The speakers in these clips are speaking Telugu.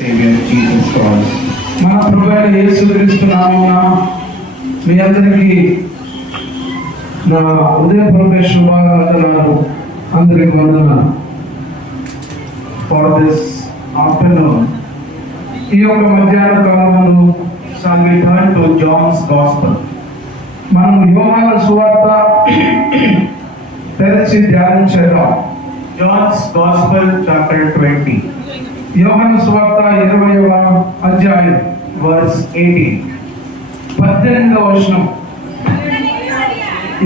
మన ప్రభువైన యేసుక్రీస్తు నామమున మీ అందరికీ నా హృదయపూర్వక శుభాకాంక్షలు. అందరికీ వందనాలు. ఫర్ దిస్ ఆఫ్టర్నూన్, ఈ యొక్క మధ్యాహ్న కాలమును shall we turn to John's Gospel. మనం యోహాను సువార్త తెరచి ధ్యానించేద్దాం. John's Gospel chapter 20. యోహాను సువార్త 20వ అధ్యాయం verse 18. 18వ వచనం.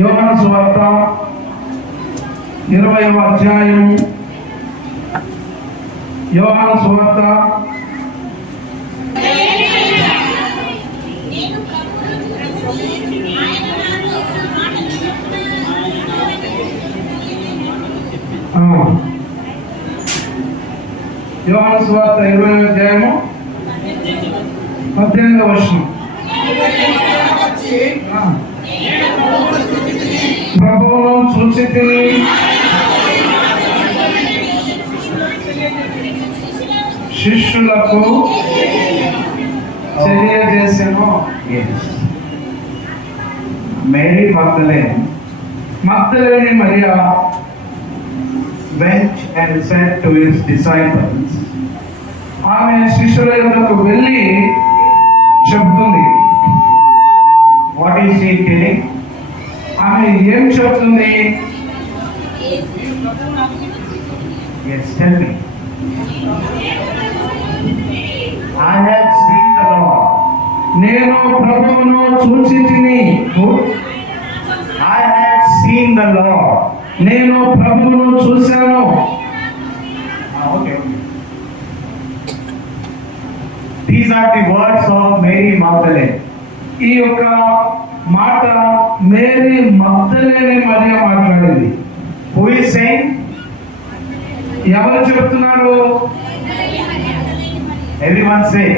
యోహాను సువార్త 20వ అధ్యాయం. యోహాను సువార్త యోహాను సువార్త 20వ అధ్యాయము 18వ వచనం. ప్రభువును చూచితిని, శిష్యులకు తెలియజేసెను. Mary Magdalene Mariya went and said to his disciples. ఆమె శిష్యుల యొద్దకు వెళ్ళి చెబుతుంది. What is she telling? ఆమె ఏం చెబుతుంది? Yes, tell me. I have seen the Lord. నేను ప్రభువును చూచితిని. I have seen the Lord. నేను ప్రభువును చూశాను. Okay. These are the words of Mary Magdalene. ఈ యొక్క మాట మేరీ మగ్దలేనే మరియ మాట్లాడింది. Who is saying? ఎవరు చెప్తున్నారు? Everyone say.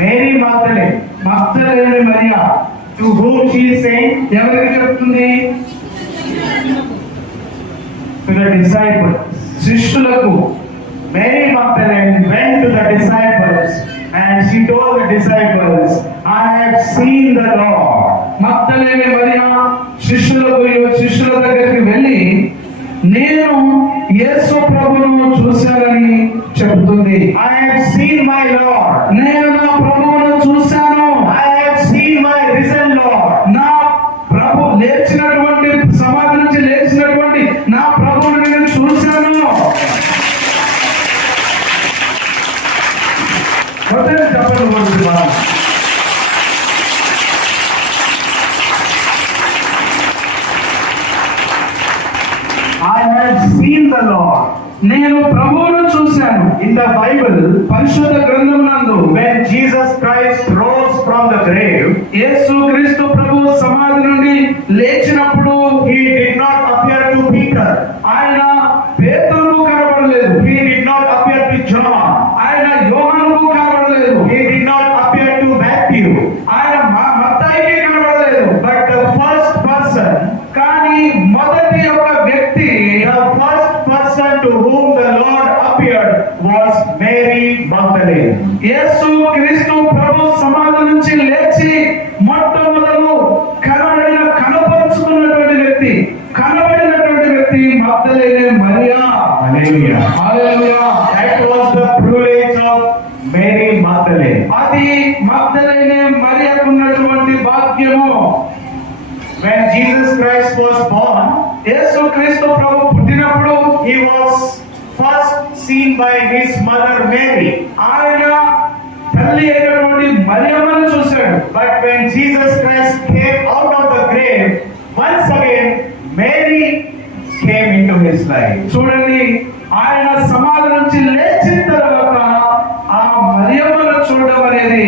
Mary Magdalene. మగ్దలేనే Maria. To whom she is saying? ఎవరికి చెప్తుంది? To the disciples. శిష్యులకు. Mary Magdalene went to the disciples and she told the disciples, I have seen the Lord. మగ్దలేనే మరియ శిష్యుల దగ్గరికి వెళ్ళి నేను యేసు ప్రభువును చూశానని చెబుతుంది. I have seen my Lord. నేను నా ప్రభువును చూశాను. I have seen my risen Lord. నా ప్రభు లేచినటువంటి సమాధి నుంచి లేచినటువంటి నా ప్రభువుని నేను చూశాను. I have seen the Lord. నేను ప్రభువును చూశాను. In the Bible, పరిశుద్ధ గ్రంథమునందు when Jesus Christ rose from the grave, యేసు క్రీస్తు ప్రభు సమాధి నుండి లేచినప్పుడు he did not appear to Peter. ఆయన పేతురుకు కనబడలేదు. He did not appear to John. ఆయన యోహానుకు కనబడలేదు. He did not appear to Matthew. ఆయన మత్తయికి కనబడలేదు. But the first person, కానీ మొదటి యొక్క వ్యక్తి, the first person to whom the Lord appeared was Mary Magdalene. యేసు క్రీస్తు ప్రభు సమాధి నుంచి లేచి మొట్టమొదలు కనపరుచుకున్నటువంటి వ్యక్తి, కనబడినటువంటి వ్యక్తి మగ్దలేనే Mariya. Hallelujah. Hallelujah. That was the privilege of Mary Magdalene. అది మగ్దలేనే మరియకు ఉన్నటువంటి భాగ్యము. When Jesus Christ was born, యేసు క్రీస్తు ప్రభు పుట్టినప్పుడు he was first seen by his mother Mary. ఆయన తల్లి అయినటువంటి మరియమ్మను చూశాడు. But when Jesus Christ came out of the grave, once again Mary came into his life. చూడండి, ఆయన సమాధి నుంచి లేచిన తర్వాత ఆ మరియమ్మను చూడడం అనేది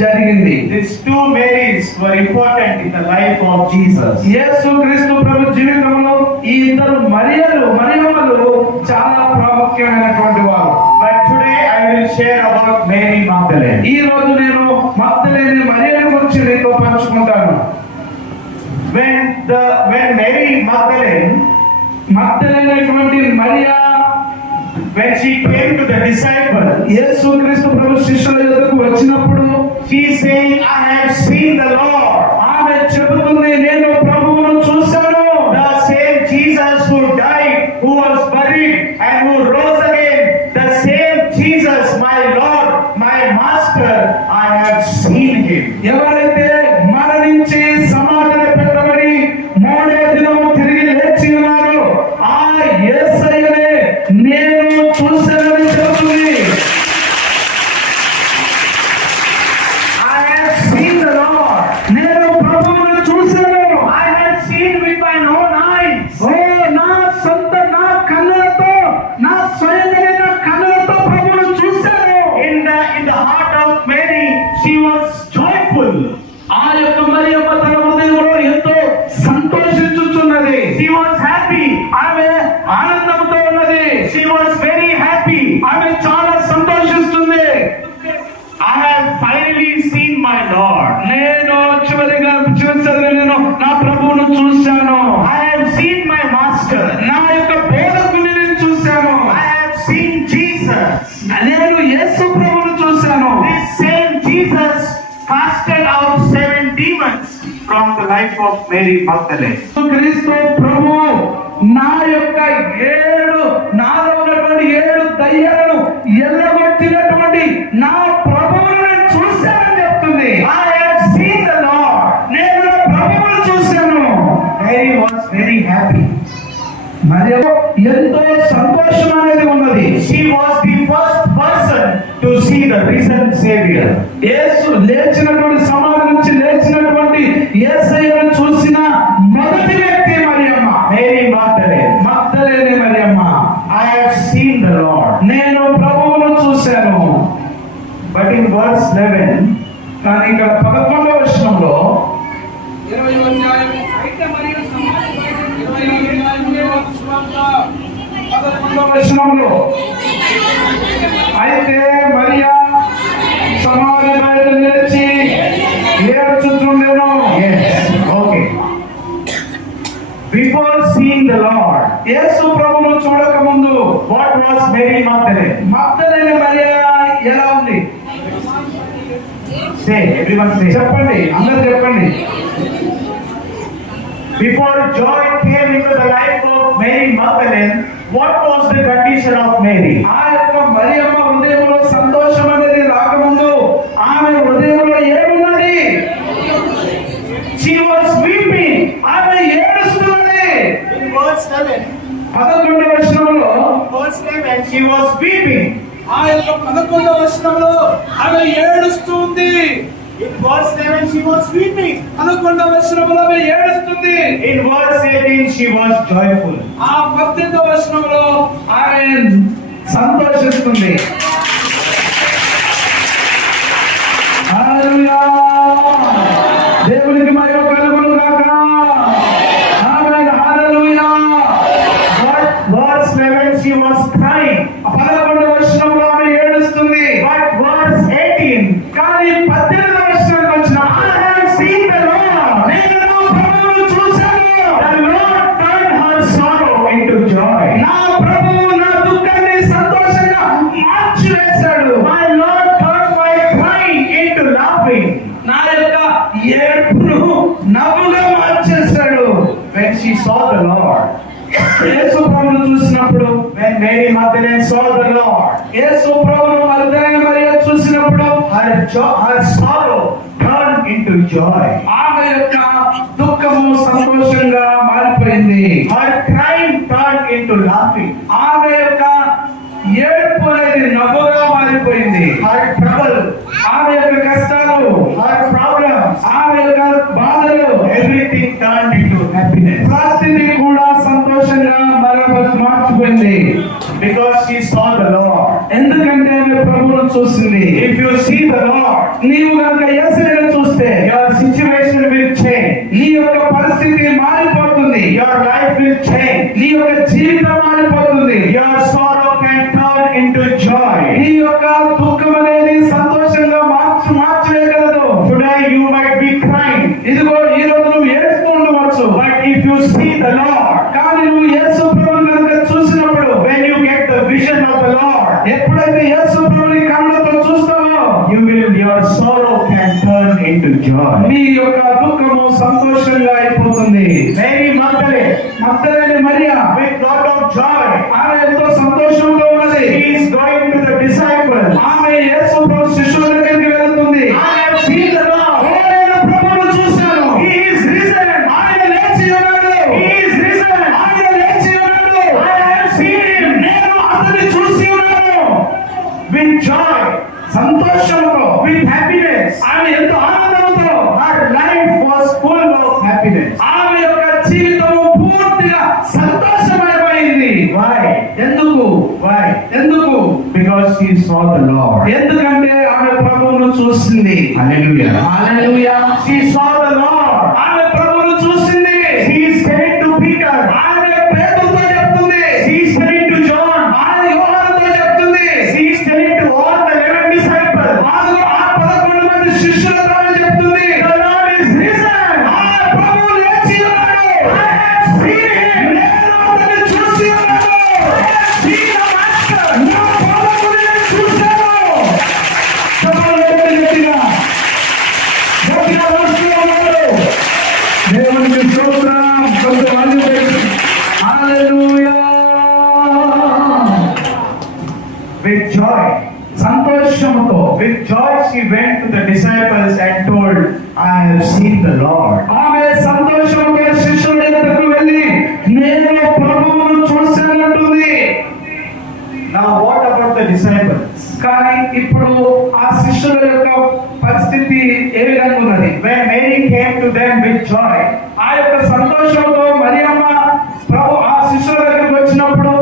జరిగింది. These two Marys were important in the life of Jesus. యేసు క్రీస్తు ప్రభు జీవితంలో ఈ ఇద్దరు మరియమ్మలు చాలా ప్రాముఖ్యమైనటువంటి వారు. But today I will share about Mary Magdalene. ఈ రోజు నేను మగ్దలేనే మరియ గురించి మీతో పంచుకుంటాను. When Mary Magdalene మగ్దలేనటువంటి Mariya when she came to the disciples, యేసుక్రీస్తు ప్రభు శిష్యుల యొద్దకు వచ్చినప్పుడు she is saying, I have seen the Lord. ఆమె చెబుతుంది, నేను ప్రభువును చూశాను. The same Jesus who died, who was buried, and who rose again, the same Jesus, my Lord, my Master, I have seen him. ఎవరైతే మరణించి సమాధిలో పెట్టబడి మూడో దినము తిరిగి లేచి ఉన్నారో ఆ యేసయ్యనే నేను చూశానని చెబుతుంది. I have seen the Lord. నేను ప్రభువును చూశాను. I have seen with my own eyes. ఓ నా సొంత నా కన్నులతో, నా స్వయంగా నా కన్నులతో ప్రభువును చూశాను. In the heart of Mary, she was joyful. ఆ యొక్క మరియమ్మ తన హృదయంలో ఎంతో సంతోషించుచున్నది. She was happy. ఆమె ఆనందంతో ఉన్నది. She was very happy. ఆమె చాలా సంతోషిస్తుంది. I have finally seen my Lord. నేను చివరిగా నేను నా ప్రభువును చూశాను. I have seen my Master. నా యొక్క బోధకుని నేను చూశాను. I have seen Jesus. నేను యేసు ప్రభువును చూశాను. This same Jesus casted out 7 demons from the life of Mary Magdalene. క్రీస్తు ప్రభు నా యొక్క నాలో ఉన్నటువంటి 7 దయ్యాలను ఎల్లగొట్టినటువంటి నా ప్రభువును నేను చూశానని చెప్తుంది. I have seen the Lord. నేను నా ప్రభువును చూశాను. Mary was very happy. మరియు ఎంతో సంతోషం అనేది ఉన్నది. She was the first person to see the risen Savior. యేసు లేచినటువంటి సమాధి నుంచి లేచినటువంటి యేసయ్యను చూసిన మొదటి వ్యక్తి Mariyamma. Mary Magdalene. మగ్దలేనే Mariyamma. I have seen the Lord. నేను ప్రభువును చూశాను. But in verse 11, కానీ ఇక్కడ 11వ వచనంలో 20వ అధ్యాయం అయితే మరియు సమాధి బయట 20వ అధ్యాయం సువార్త 11వ వచనంలో అయితే మరియా సమాధి బయట నిలిచి ఏడ్చుచుండెను. yes, okay. Before seeing the Lord, యేసు ప్రభువును చూడక ముందు what was Mary Magdalene? మగ్దలేనే Mariya ఎలా ఉంది? Say, everyone say. చెప్పండి, అందరూ చెప్పండి. Before joy came into the life of Mary Magdalene, what was the condition of Mary? ఆ యొక్క మరియమ్మ హృదయంలో సంతోషం అనేది రాకముందు ఆమె హృదయంలో ఏమున్నది? She was weeping. ఆమె ఏడుస్తున్నది. In verse 7, 11వ వచనంలో she was weeping. ఆ యొక్క 11వ వచనంలో ఆమె ఏడుస్తుంది. In verse 7, she was weeping. 11వ వచనంలో ఆమె ఏడుస్తుంది. In verse 18, she was joyful. ఆ 18వ వచనంలో ఆమె సంతోషిస్తుంది. హల్లెలూయా. దేవునికి మహిమ కలుగును గాక. ఆమేన్. హల్లెలూయా. Verse 11, she was crying. 11వ వచనంలో ఆమె ఏడుస్తుంది. But verse 18, కానీ 18వ వచనానికి వచ్చినప్పుడు I have seen the Lord. నేను ప్రభువును చూశాను. The Lord turned her sorrow into joy. నా ప్రభువు నా దుఃఖాన్ని సంతోషంగా మార్చివేశాడు. My Lord turned my crying into laughing. నా యొక్క ఏడుపును నవ్వుగా మార్చేశాడు. When she saw the Lord, యేసు ప్రభువును చూసినప్పుడు, when Mary Magdalene saw the Lord, యేసు ప్రభువును మగ్దలేనే మరియ చూసినప్పుడు her sorrow turned into joy. ఆమె యొక్క దుఃఖము సంతోషంగా మారిపోయింది. Her crying turned into laughing. ఆమె యొక్క ఏడుపు అనేది నవ్వుగా మారిపోయింది. Her trouble, ఆమె యొక్క కష్టాలు, her problems, ఆమె యొక్క బాధలు, everything turned into happiness. ప్రతిదీ కూడా సంతోషంగా మార్చిపోయింది. Because she saw the Lord. ఎందుకంటే ఆమె ప్రభువును చూసింది. If you see the Lord, నీవు కనుక యేసయ్యను చూస్తే your situation will change. నీ యొక్క పరిస్థితి మారిపోతుంది. Your life will change. నీ యొక్క జీవితం మారిపోతుంది. Your sorrow can turn into joy. నీ యొక్క దుఃఖం అనేది సంతోషంగా మార్చివేయగలదు. Today you might be crying, ఇదిగో ఈ రోజు నువ్వు ఏడుస్తూ ఉండవచ్చు. but if you see the Lord, కానీ నువ్వు యేసు ప్రభువును కనుక చూసినప్పుడు, when you get the vision of the ఎప్పుడైతే యేసు ప్రభుని కళ్ళతో చూస్తావో your sorrow can turn into joy. నీ యొక్క దుఃఖము సంతోషంగా అయిపోతుంది. Mary Magdalene, మగ్దలేని Mariya with lot of joy, ఆమె ఎంతో సంతోషంతో ఉన్నది. she is going to the disciples. ఆమె యేసు ప్రభు శిష్యుల దగ్గరికి వెళ్తుంది. I have seen the Lord. నేను ప్రభువును చూశాను. He is risen. ఆయన లేచి ఉన్నాడు. He is risen. ఆయన లేచి ఉన్నాడు. I have seen him. నేను అతన్ని చూసి ఉన్నాను. With joy, సంతోషంతో, with happiness. ఆమె ఎంతో ఆనందంతో, Her life was full of happiness. ఆమె యొక్క జీవితము పూర్తిగా సంతోషమయమైంది. Why? ఎందుకు? Why? ఎందుకు? Because she saw the Lord. ఎందుకంటే ఆమె ప్రభువును చూసింది. Hallelujah. Hallelujah. She saw the Lord. ఆమె ప్రభువును చూసింది. She is telling to Peter. ఆమె పేతురుతో చెప్తుంది. She is telling to John. ఆమె యోహానుతో చెప్తుంది. She is telling to all the 11 disciples. ఆమె ఆ 11 మంది శిష్యులతో ఆమె చెప్తుంది. The Lord is risen. ఆమె ప్రభువు లేచి ఉన్నాడు. I have seen him. నేను అతన్ని చూసి ఉన్నాను. I have seen the Master. నా ప్రభువుని నేను చూశాను. చెప్పండి గట్టిగా. గట్టిగా వస్తూ ఉన్నాడు. దేవునికి స్తోత్రం. కొంతమంది హల్లెలూయా. With joy. సంతోషంతో With joy she went to the disciples and told, I have seen the Lord. ఆమె సంతోషంతో శిష్యుల దగ్గరకు వెళ్ళి నేను ప్రభువును చూశానంటుంది. Now what about the disciples? కానీ ఇప్పుడు ఆ శిష్యుల యొక్క పరిస్థితి ఏ విధంగా ఉన్నది? When Mary came to them with joy, ఆ యొక్క సంతోషంతో మరియమ్మ ప్రభు ఆ శిష్యుల దగ్గరికి వచ్చినప్పుడు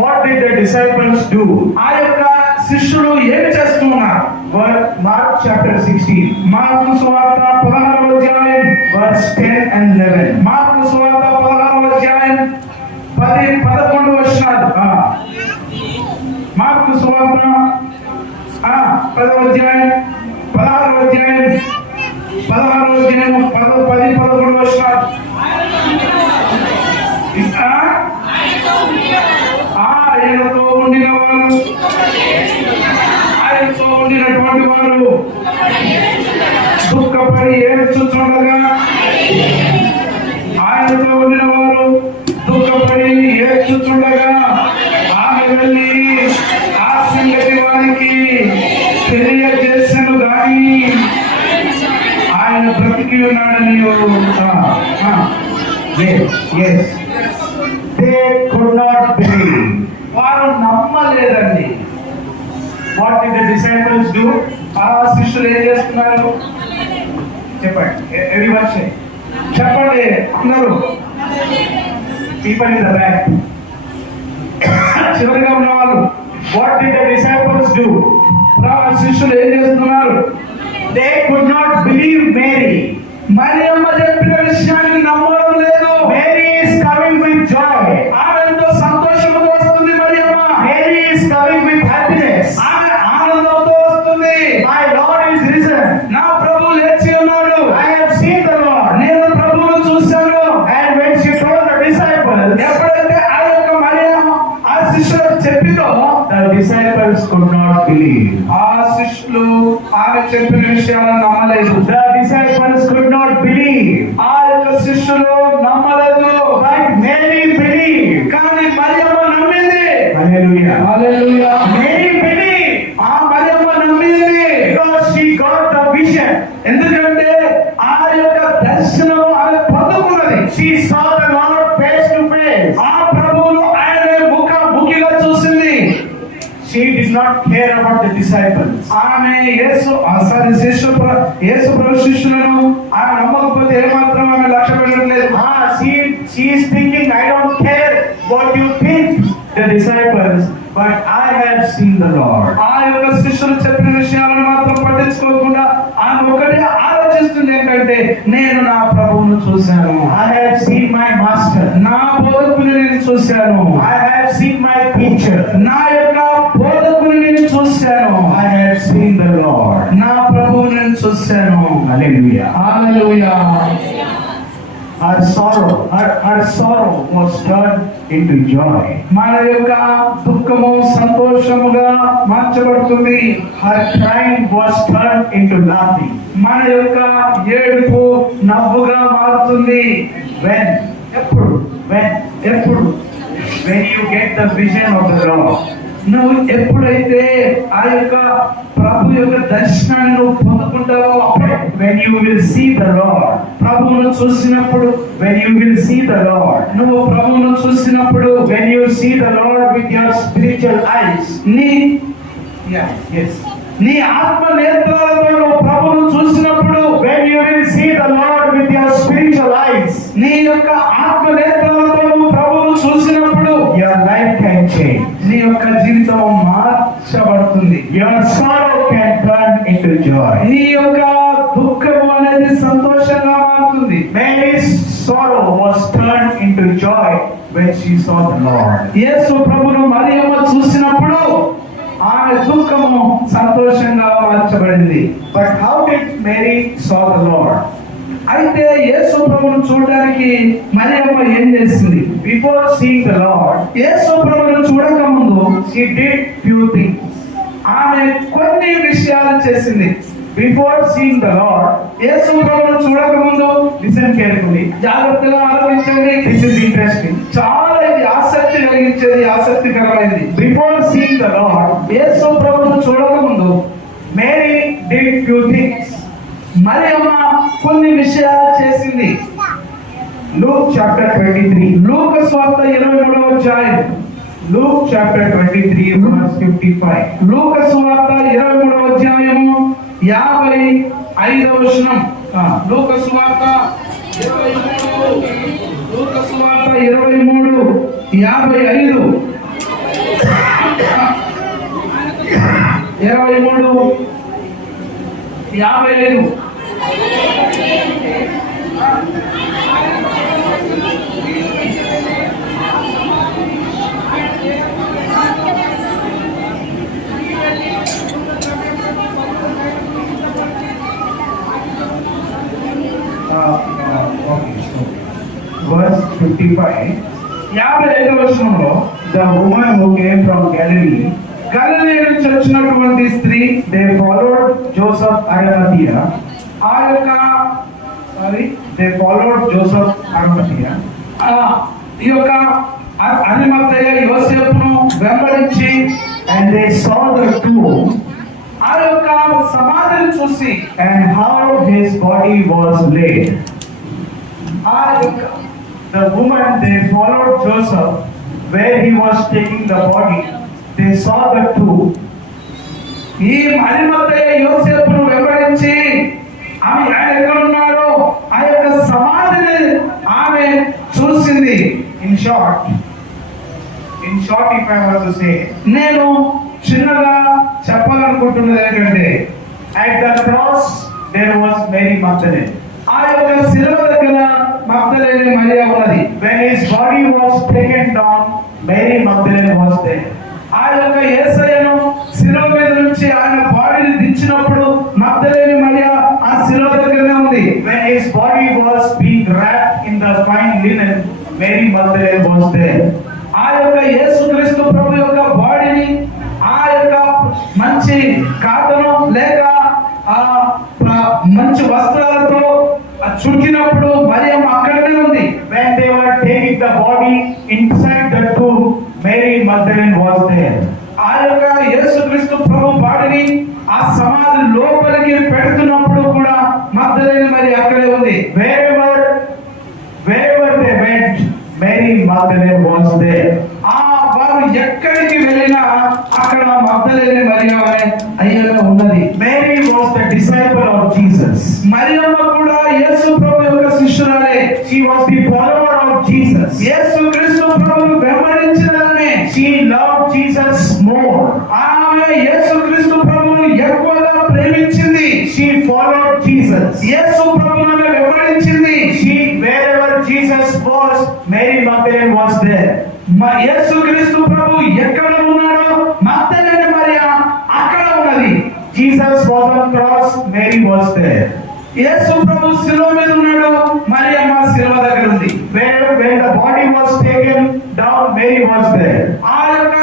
what did the disciples do? ఆ యొక్క శిష్యులు ఏమి చేస్తున్నారు? Mark chapter 16, మార్కు సువార్త 16వ అధ్యాయం verse 10 and 11. మార్కు సువార్త 16వ అధ్యాయం 10-11 వచనాలు. మార్కు సువార్త 10వ అధ్యాయం 16వ అధ్యాయం 10-11 వచనాలు. ఆయనతో ఉండిన వారు, ఆయనతో ఉండినటువంటి వారు దుఃఖపడి ఏడ్చుచుండగా, ఆయనతో ఉండిన వారు దుఃఖపడి ఏడ్చుచుండగా ఆమె వెళ్ళి ఆ సంగతి వారికి తెలియజేసెను గాని ఆయన బ్రతికి ఉన్నాడని Yes. They could not believe. వారు నమ్మలేదండి. What did the disciples do? ఆ శిష్యులు ఏం చేస్తున్నారు? చెప్పండి. Everyone say. చెప్పండి అందరూ. People in the back. చివరిగా ఉన్న వాళ్ళు What did the disciples do? ఆ శిష్యులు ఏం చేస్తున్నారు? They could not believe Mary. Mariyamma చెప్పిన విషయాన్ని నమ్మడం లేదు. Mary is coming with joy. ఆమె ఎంతో సంతోషంతో వస్తుంది. Mariyamma Mary is coming with happiness. ఆమె ఆనందంతో వస్తుంది. My Lord is risen. నా ప్రభువు లేచి ఉన్నాడు. I have seen the Lord. నేను ప్రభువును చూశాను. And when she told the disciples, ఎప్పుడైతే ఆ యొక్క మరియమ్మ ఆ శిష్యులకు చెప్పిందో the disciples could not believe. ఆ శిష్యులు ఆమె చెప్పిన విషయాలను నమ్మలేదు. The disciples could not believe. ఆ యొక్క శిష్యులు నమ్మలేదు. But Mary believed. కానీ మరియమ్మ నమ్మింది. Hallelujah. హల్లెలూయా. Mary believed ఆ మరియమ్మ నమ్మింది. because she got the vision. ఎందుకంటే ఆ యొక్క దర్శనం ఆమె పొందుకున్నది. She saw the Lord face to face. ఆ ప్రభువును ఆయన ముఖాముఖిగా చూసింది. She did not care about the disciples. ఆమె యేసు ప్రభు శిష్యులను ఆమె నమ్మకపోతే ఏమాత్రం ఆమె లక్ష్య పెట్టలేదు. She is thinking, I don't care what you think, the disciples, but I have seen the Lord. ఆ యొక్క శిష్యులు చెప్పిన విషయాలను మాత్రం పట్టించుకోకుండా ఆమె ఒకటే ఆలోచిస్తుంది ఏంటంటే నేను నా ప్రభువును చూశాను. I have seen my master. నా బోధకుని నేను చూశాను. I have seen my teacher. నా యొక్క బోధకుని నేను చూశాను. I have seen the Lord. నా ప్రభువుని నేను చూశాను. Hallelujah. Hallelujah. her sorrow was turned into joy. మన యొక్క దుఃఖము సంతోషముగా మార్చబడుతుంది. Her crying was turned into laughing. మన యొక్క ఏడుపు నవ్వుగా మారుతుంది. ఎప్పుడు when you get the vision of the Lord, నువ్వు ఎప్పుడైతే ఆ యొక్క ప్రభు యొక్క దర్శనాన్ని నువ్వు పొందుకుంటావో అప్పుడే when you will see the Lord, ప్రభువును చూసినప్పుడు, when you will see the Lord, నువ్వు ప్రభువును చూసినప్పుడు, when you see the Lord with your spiritual eyes, నీ yes, నీ ఆత్మ నేత్రాలతో నువ్వు ప్రభువును చూసినప్పుడు, when you will see the Lord with your spiritual eyes, నీ యొక్క ఆత్మ నేత్రాలతో నువ్వు ప్రభువును చూసినప్పుడు your life can change. నీ యొక్క జీవితం మార్చబడుతుంది. Your sorrow can turn into joy. నీ యొక్క దుఃఖం అనేది సంతోషంగా మారుతుంది. Mary's sorrow was turned into joy when she saw the Lord. యేసు ప్రభువును మరియమ్మ చూసినప్పుడు ఆమె దుఃఖము సంతోషంగా మార్చబడింది. But how did Mary saw the Lord? అయితే యేసు ప్రభువును చూడడానికి మరియమ్మ ఏం చేసింది? Before seeing the Lord, యేసు ప్రభువును చూడక ముందు she did few things. ఆమె కొన్ని విషయాలు చేసింది. Before seeing the Lord, యేసు ప్రభువును చూడక ముందు, listen carefully. జాగ్రత్తగా ఆలోచించండి. This is interesting. చాలా ఇది ఆసక్తి కలిగించేది, ఆసక్తికరమైనది. Before seeing the Lord, యేసు ప్రభువును చూడక ముందు Mary did few things. Mariyamma కొన్ని విషయాలు చేసింది. Luke chapter 23. లూకా సువార్త 23వ అధ్యాయం. Luke chapter 23 verse 55. లూకా సువార్త 23వ అధ్యాయము 55వ వచనం. లూకా సువార్త 23, లూకా సువార్త 23, 55. 23, 55. Verse 55. 55వ వచనంలో, The woman who came from Galilee, గలిలయ నుంచి వచ్చినటువంటి స్త్రీ, they followed Joseph Arimathea. ఆ యొక్క They followed Joseph Arimathea. ఈ యొక్క అరిమత్తయ్య యోసేపును వెంబడించి, And they saw the tomb ఆ యొక్క సమాధిని చూసి, and how his body was laid. ఆ యొక్క The woman, they followed Joseph where he was taking the body. They saw the tomb. ఈ అరిమత్తయ్య యోసేపును వెంబడించి ఆయన ఎక్కడ ఉన్నాడో ఆ యొక్క సమాధిని ఆమె చూసింది. In short, if I were to say, నేను చిన్నగా చెప్పాలనుకుంటున్నది ఏంటంటే, at the cross there was Mary Magdalene. ఆ యొక్క శిలువ దగ్గర మగ్దలేనే మరియా ఉన్నది. When his body was taken down, Mary Magdalene was there. ఆ యొక్క యేసయ్యను శిలువ మీద నుంచి ఆయన బాడీని దించినప్పుడు మగ్దలేనే మరియా ఆ శిలువ దగ్గరనే ఉంది. When his body was being wrapped in the fine linen, Mary Magdalene was there. ఆ యొక్క యేసుక్రీస్తు ప్రభు యొక్క బాడీని ఆ యొక్క మంచి కాటను లేక ఆ మంచి వస్త్రాలతో చుట్టినప్పుడు మరియమ్మ అక్కడనే ఉంది. When they were taking the body inside the tomb, Mary Magdalene was there. ఆ యొక్క యేసుక్రీస్తు ప్రభు బాడీని ఆ సమాధి లోపలికి పెడుతున్నప్పుడు కూడా మగ్దలేనే మరి అక్కడే ఉంది. Wherever they went, Mary Magdalene was there. వారు ఎక్కడికి వెళ్ళినా అక్కడ మగ్దలేనే మరియా అయ్యనే ఉన్నది. Mary was the disciple of Jesus. Mariyamma కూడా యేసు ప్రభు యొక్క శిష్యురాలే. She was the follower of Jesus. యేసుక్రీస్తు ప్రభువును వెంబడించినదామె. She loved Jesus more. ఆమె యేసుక్రీస్తు ప్రభువును ఎక్కువగా ప్రేమించింది. She followed Jesus. యేసు ప్రభువును వెంబడించింది. Wherever Jesus was, Mary Magdalene was there. యేసుక్రీస్తు ప్రభు ఎక్కడ ఉన్నాడో మగ్దలేనే మరియా అక్కడ ఉన్నది. Jesus was on cross, Mary was there. యేసు ప్రభు శిలువ మీద ఉన్నాడు, మరియమ్మ శిలువ దగ్గర ఉంది. When the body was taken down, Mary was there. ఆ యొక్క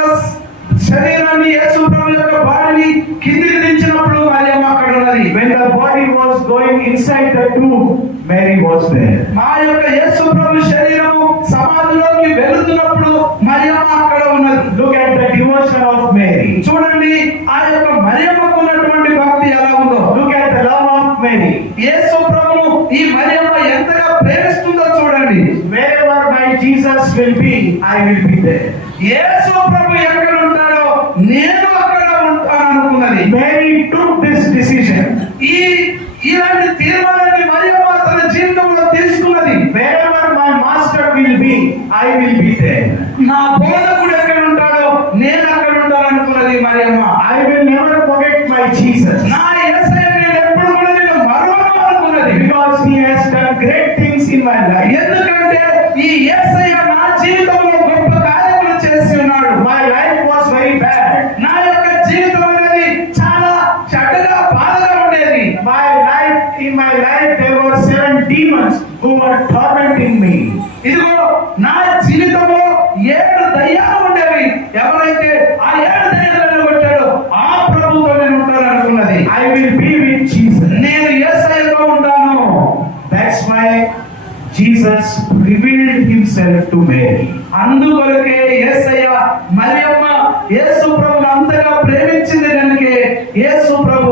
శరీరాన్ని, యేసు ప్రభు యొక్క బాడీని కిందికి దించినప్పుడు మరియమ్మ అక్కడ ఉన్నది. When the body was going inside the tomb, Mary was there. మా యొక్క యేసు ప్రభు శరీరము సమాధిలోకి వెళుతున్నప్పుడు మరియమ్మ అక్కడ ఉన్నది. Look at the devotion of Mary. చూడండి ఆ యొక్క మరియమ్మకు ఉన్నటువంటి భక్తి ఎలా ఉందో. Look at the love of Mary. యేసు ప్రభువు ఈ మరియమ్మ ఎంతగా ప్రేమిస్తుందో చూడండి. Wherever my Jesus will be, I will be there. యేసు ప్రభు ఎక్కడ ఉంటాడో నేను అక్కడ ఉంటాను అనుకున్నది. Mary took this decision. ఇలాంటి తీర్మానాన్ని మరియమ్మ తన జీవితంలో తీసుకున్నది. Wherever my master will be, I will be there. నా బోధకుడు ఎక్కడ ఉంటాడో నేను అక్కడ ఉంటాను అనుకున్నది Mariyamma. I will never forget my Jesus. నా యేసయ్య నేను ఎప్పుడు కూడా నేను మరవను అనుకున్నది. Because he has done great things in my life. ఎందుకంటే ఈ యేసయ్య నా జీవితంలో గొప్ప కార్యములు చేసి ఉన్నాడు. My life was very bad. నా యొక్క జీవితం అనేది చాలా చెడ్డగా బాధగా ఉండేది. In my life there were 7 demons who were tormenting me. ఇదిగో నా జీవితంలో 7 దయ్యాలు ఉండేవి. ఎవరైతే ఆ 7 దయ్యాలను కొట్టాడో ఆ ప్రభువుతో నేను ఉంటాను అనుకున్నది. I will be with Jesus. నేను యేసయ్యతో ఉంటాను. That's why Jesus revealed himself to Mary. అందుకొరకే యేసయ్య మరియమ్మ యేసు ప్రభువును అంతగా ప్రేమించింది కనుకే యేసు ప్రభు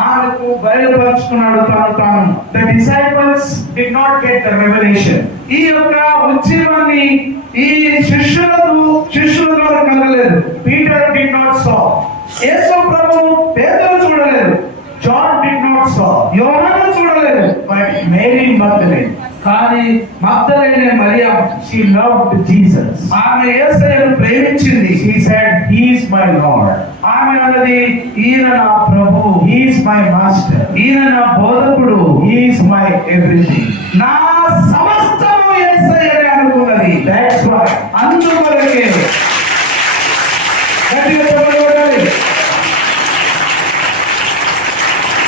ఆమెకు బయలుపరుచుకున్నాడు తాను. The disciples did not get the revelation. ఈ యొక్క ఉద్యమాన్ని ఈ శిష్యుల ద్వారా కలగలేదు. Peter did not saw. యేసు ప్రభు పేతురు చూడలేదు. John did not saw. యోహాను చూడలేదు. But Mary Magdalene, కానీ మగ్దలేనే మరియా, she loved Jesus. ఆమె యేసయ్యను ప్రేమించింది. She said, he is my Lord. ఆమె అన్నది ఈయన నా ప్రభువు, He is my master. ఈయన నా బోధకుడు, He is my everything. నా సమస్తము యేసయ్యనే అనుకున్నది. That's why. అందువలకే గట్టిగా చెప్పండి కొట్టాలి.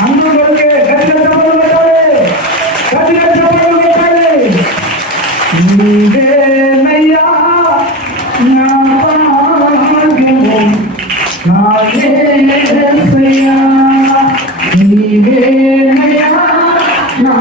అందువలకే గట్టిగా చెప్పండి కొట్టాలి. గట్టిగా చెప్పండి కొట్టాలి. నీవేనయ్యా నా భాగ్యము, నా యేసయ్యా నీవేనయ్యా నా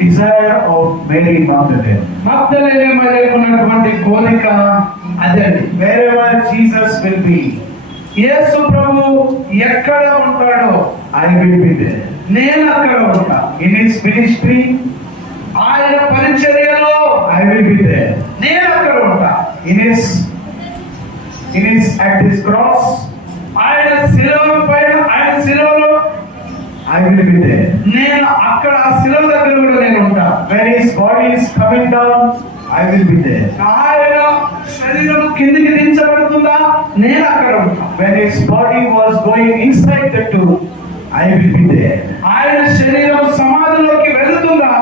desire of Mary Magdalene. మగ్దలేనే మరియకు ఉన్నటువంటి కోరిక అదే. Wherever Jesus will be, యేసు ప్రభు ఎక్కడ ఉంటాడో I will be there. నేను అక్కడ ఉంటా. In his ministry, ఆయన పరిచర్యలో I will be there. నేను అక్కడ ఉంటా. At his cross, ఆయన శిలువ పైన, ఆయన శిలువలో I will be there. నేను అక్కడ ఆ శిలువ దగ్గర కూడా నేను ఉంటా. When his body is coming down, I will be there. ఆయన శరీరం కిందికి దించబడుతుందా, నేను అక్కడ ఉంటా. When his body was going inside the tomb, I will be there. ఆయన శరీరం సమాధిలోకి వెళుతుందా,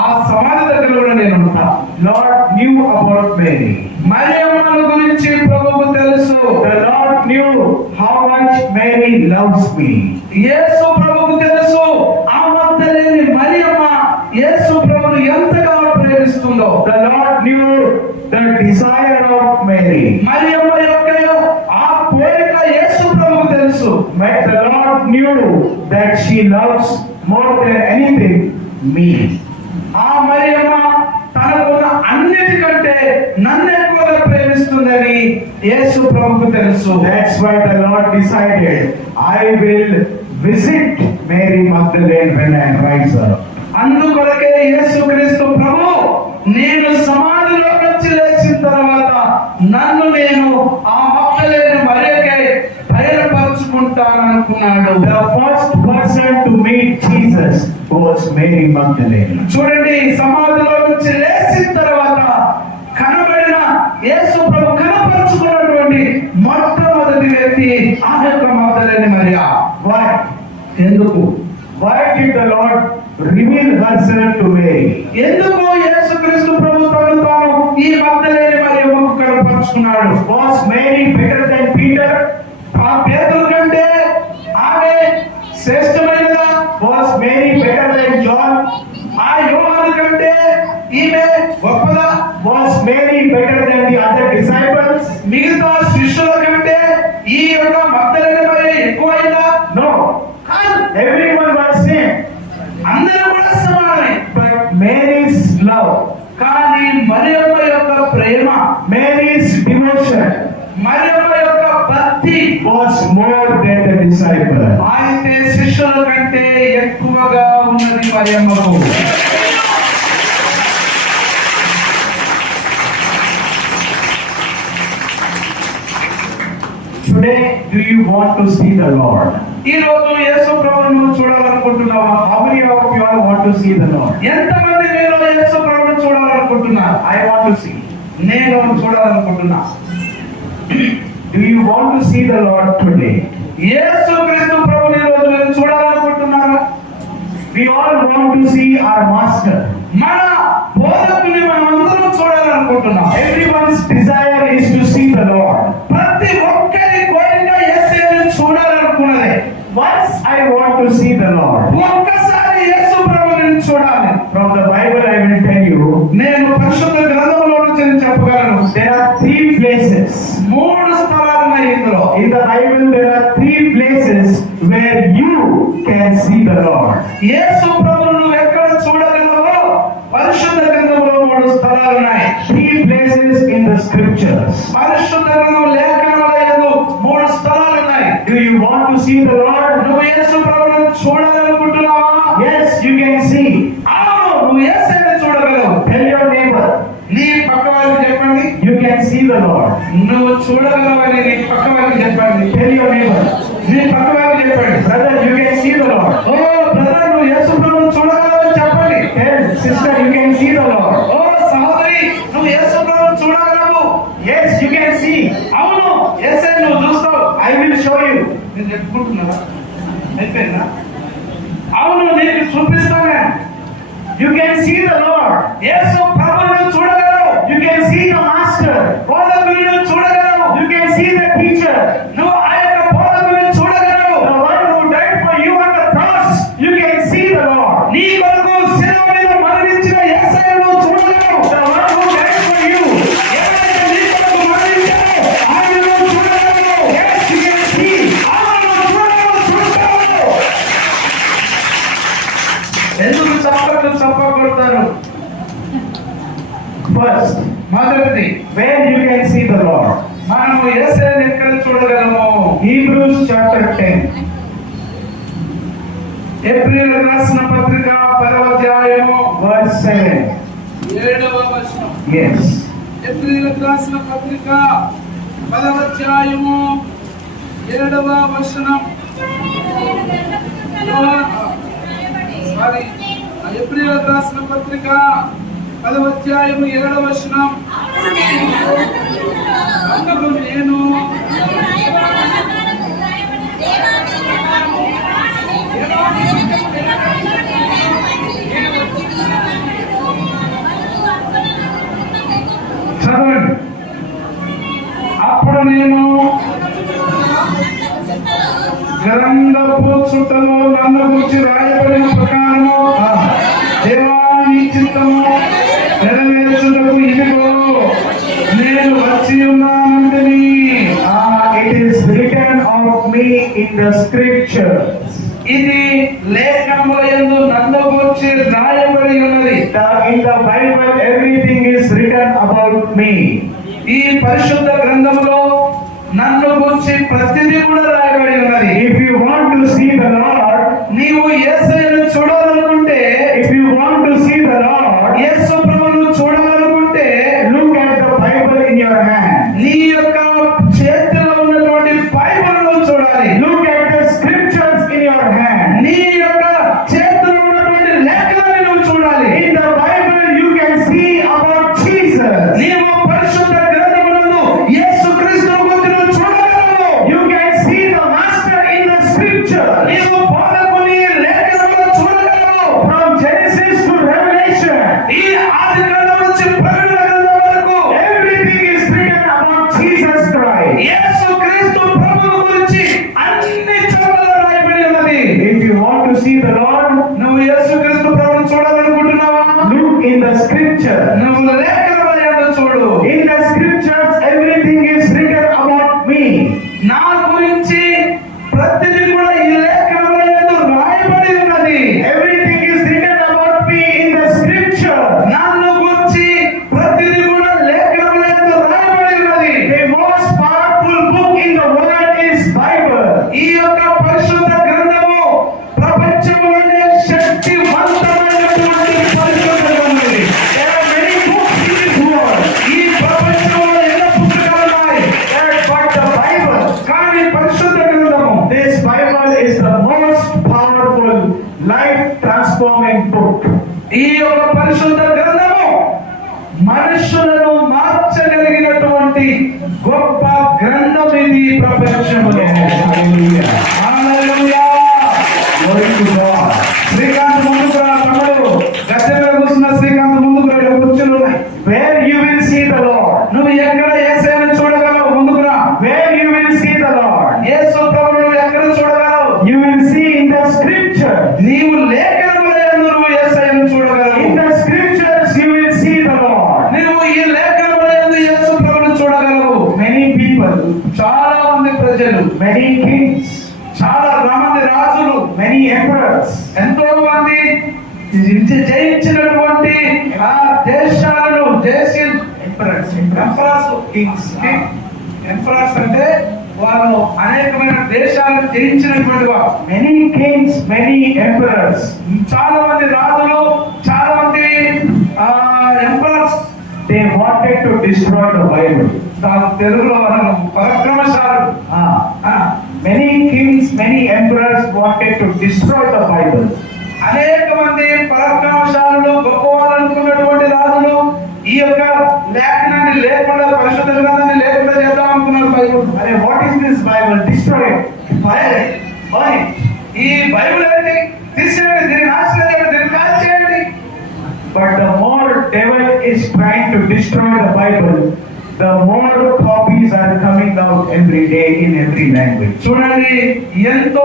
ఆ సమాధి దగ్గర కూడా నేను ఉంటా. Lord knew about Mary. మరియమ్మను గురించి ప్రభువుకు తెలుసు. The Lord knew how much Mary loves me. యేసు ప్రభువుకు తెలుసు ఆ మగ్దలేని మరియమ్మ యేసు ప్రభువును ఎంతగా ప్రేమిస్తుందో. The Lord knew the desire of Mary. Mariyamma యొక్క ఆ కోరిక యేసు ప్రభువుకు తెలుసు. But the Lord knew that she loves more than anything me. ఆ మరియమ్మ తనకున్న అన్నిటికంటే నన్ను ఎక్కువగా ప్రేమిస్తుందని యేసు ప్రభువుకు తెలుసు. That's why the Lord decided, I will visit Mary Magdalene when I rise up. అందుకొరకే యేసుక్రీస్తు ప్రభు నేను సమాధిలో నుంచి లేచిన తర్వాత నన్ను నేను ఆ మగ్దలేని మరియకే బయలుపరుచుకుంటాను అనుకున్నాడు. The first person to meet Jesus was Mary Magdalene. చూడండి, సమాధిలో నుంచి లేచిన తర్వాత కనబడిన యేసు ప్రభు కనపరుచుకున్నటువంటి మొట్టమొదటి వ్యక్తి ఆ యొక్క మగ్దలేని మరియ. Why? ఎందుకు? Why did the Lord reveal herself to Mary? ఎందుకు యేసుక్రీస్తు ప్రభు తను తాను ఈ మగ్దలేని మరియమ్మకు కనపరుచుకున్నాడు? Was Mary better than Peter? ఆ పేతురు కంటే ఆమె శ్రేష్టమైనదా? Was Mary better than John? ఆ యోహాను కంటే ఈమె గొప్పదా? Was Mary better than the other disciples? మిగతా శిష్యుల కంటే ఈ యొక్క మగ్దలేని మరియ ఎక్కువైందా? No. కాదు. Everyone was same. అందరూ కూడా సమానమే. But Mary's love, కానీ మరియమ్మ యొక్క ప్రేమ, Mary's devotion మరియమ్మ యొక్క భక్తి was more than the disciple. అయితే శిష్యుల కంటే ఎక్కువగా ఉన్నది మరియమ్మకు. Today, do you want to see the Lord? ఈ రోజు యేసు ప్రభువును చూడాలనుకుంటున్నావా? How many of you all want to see the Lord? ఎంతమంది మీరు యేసు ప్రభువును చూడాలనుకుంటున్నారు? I want to see. నేను చూడాలనుకుంటున్నా. Do you want to see the Lord today? యేసు క్రీస్తు ప్రభువుని ఈ రోజు మీరు చూడాలనుకుంటున్నారా? We all want to see our Master. మన బోధకుని మనమందరం చూడాలనుకుంటున్నాం. Everyone's desire is to see the Lord. ప్రతి ఒక్కరి కోరిక యేసుని చూడాలనుకున్నదే. Once I want to see the Lord. ఒక్కసారి యేసు ప్రభువుని చూడాలి. From the Bible I will tell you, నేను పరిశుద్ధ గ్రంథంలో నుంచి నేను చెప్పగలను. there are 3 places. 3 స్థలాలు ఉన్నాయి ఇందులో. In the Bible there are 3 places where you can see the Lord. యేసు ప్రభువును నువ్వు ఎక్కడ చూడగలవో పరిశుద్ధ గ్రంథంలో 3 స్థలాలు ఉన్నాయి. 3 places in the scriptures. పరిశుద్ధ గ్రంథం లేఖనాలలో 3 స్థలాలు ఉన్నాయి. Do you want to see the Lord? నువ్వు యేసు ప్రభువును చూడాలనుకుంటున్నావా? Yes, you can see. అవును, నువ్వు యేసుని చూడగలవు. Tell your neighbor, నీ పక్క వాళ్ళకి చెప్పండి, you can see the Lord. నువ్వు చూడగలవని నీ పక్క వాళ్ళకి చెప్పండి. Tell your neighbor, నీ పక్క వాళ్ళకి చెప్పండి, brother, you can see the Lord. ఓ బ్రదర్, నువ్వు యేసు ప్రభువును చూడగలవని చెప్పండి. Tell sister, you can see the Lord. ఓ సహోదరి, నువ్వు యేసు ప్రభువును చూడగలవు. Yes, you can see. అవును, యేసుని నువ్వు చూస్తావు. I will show you. నేను చెప్పుకుంటున్నావా? అయిపోయిందా? అవును, నీకు చూపిస్తానే. You can see the Lord. యేసు ప్రభువును చూడగలవు. You can see the Master. బోధకుడిని చూడగలవు. You can see the teacher. నువ్వు ఆ యొక్క బోధకుడిని చూడగలవు. The one who died for you on the cross. You can see the Lord. నీ కొరకు శిలువ మీద మరణించిన యేసయ్యను నువ్వు చూడగలవు. The one who died for you. ఎవరైతే నీ కొరకు మరణించారో ఆయనను నువ్వు చూడగలవు. Yes, you can see. అవును, నువ్వు చూడగలవు, చూడగలవు. ఎందుకు చప్పకొడతారు? First, మొదటిది, where you can see the Lord. మనము యేసయ్యను ఎక్కడ చూడగలము? Hebrews chapter 10. ఏప్రిల్ రాసిన పత్రిక 10వ అధ్యాయము verse 7. 7వ వచనం. Yes. ఏప్రిల్ రాసిన పత్రిక 10వ అధ్యాయము 7వ వచనం. ఏప్రిల్ రాసిన పత్రిక 10వ అధ్యాయం 7వ వచనం. అందుకు నేను చదవండి. అప్పుడు నేను గ్రంథపు చుట్టలో నన్ను గురించి రాయబడిన ప్రకారము దేవాని చిత్తము నెరవేర్చుటకు ఇదిగో నేను వచ్చి ఉన్నానంటని. It is written of me in the scriptures. ఇది లేఖనములందు నన్ను గురించి రాయబడి ఉన్నది. In the Bible, everything is written about me. ఈ పరిశుద్ధ గ్రంథములో నన్ను గురించి ప్రతిదీ కూడా రాయబడి ఉన్నది. If you want to see the Lord, నీవు యేసయ్యను చూడాలనుకుంటే, if you want to see the Lord, యేసు ప్రభువును చూడాలనుకుంటే look at the Bible in your hand. నీ యొక్క చేతిలో ఉన్నటువంటి బైబిల్ను చూడాలి. Look at the scriptures in your hand. నీ యొక్క చేతిలో ఉన్నటువంటి లేఖనాన్ని నువ్వు చూడాలి. In the Bible, you can see about Jesus. నీవు పరిశుద్ధ గ్రంథమునందు యేసుక్రీస్తును గురించి నువ్వు చూడగలవు. You can see the Master in the scripture. నీవు బోధకుని లేఖనములను చూడగలవు. From Genesis to Revelation, ఈ ఆది గ్రంథం నుంచి ప్రకటన గ్రంథం వరకు everything is written about Jesus Christ. యేసుక్రీస్తు ప్రభువు గురించి అన్ని చోట్ల రాయబడి ఉన్నది. If you want to see the Lord, నువ్వు యేసుక్రీస్తు ప్రభువును చూడాలనుకుంటున్నావా? look in the scripture. నువ్వు లేఖనములను చూడు. In the scriptures, everything is written about me. నా గురించి ప్రతిదీ కూడా ఈ లేఖనములందు రాయబడి ఉన్నది. Everything is written about me in the scripture. నన్ను గురించి ప్రతిదీ కూడా లేఖనములందు రాయబడి ఉన్నది. The most powerful book in the world is Bible. ఈ యొక్క పరిశుద్ధ గ్రంథము ప్రపంచంలోనే శక్తివంతమైనటువంటి పరిశుద్ధ గ్రంథం ఇది. There are many books in this world, ఈ ప్రపంచంలో ఎన్నో పుస్తకాలు ఉన్నాయి, but the Bible, కానీ పరిశుద్ధ గ్రంథము, this Bible is the most powerful, life-transforming book. ఈ యొక్క పరిశుద్ధ గ్రంథము మనుషులను మార్చగలిగినటువంటి గొప్ప గ్రంథం ఇది ప్రపంచంలో. Hallelujah. Hallelujah. Glory to God. Srikanth ముందుకు రా తమ్ముడు. గద్దె మీద కూర్చున్న శ్రీకాంత్ ముందుకు రా. ఇక్కడ కుర్చీలు ఉన్నాయి. Where you will see the Lord. నువ్వు ఎక్కడ యేసయ్యను చూడగలవు? ముందుకు రా. Where you will see the Lord. యేసు ప్రభువును నువ్వు ఎక్కడ చూడగలవు? You will see in the scripture. నీవు లేఖనములందు నువ్వు యేసయ్యను చూడగలవు. In the scriptures you will see the Lord. నీవు ఈ లేఖనములందు యేసు ప్రభువును చూడగలవు. Many people, చాలా మంది ప్రజలు, many kings, చాలా మంది రాజులు, many emperors, ఎంతో మంది జయించినటువంటి ఆ దేశాలను జయించి emperors, కింగ్స్ ఎంపరర్స్ అంటే వాళ్ళు అనేకమైన దేశాలను జయించినటువంటి వారు. many kings, many emperors, చాలా మంది రాజులు, చాలా మంది emperors, they wanted to destroy the Bible. తెలుగులో మనం పరాక్రమశాలు. Many kings, many emperors wanted to destroy the Bible. అనేక మంది పరాక్రమశాలు, గొప్పవాళ్ళు అనుకున్నటువంటి రాజులు ఈ యొక్క లేఖనాన్ని లేకుండా, పరిశుద్ధ గ్రంథాన్ని లేకుండా చేద్దాం అనుకున్నారు. బైబుల్, అరే, what is this Bible? Destroy it. Why? ఈ బైబిల్ ఏంటి? తీసేయండి, దీన్ని నాశనం చేయండి, దీన్ని కాల్చేయండి. But the more devil is trying to destroy the Bible, the more copies are coming out every day in every language. చూడండి, ఎంతో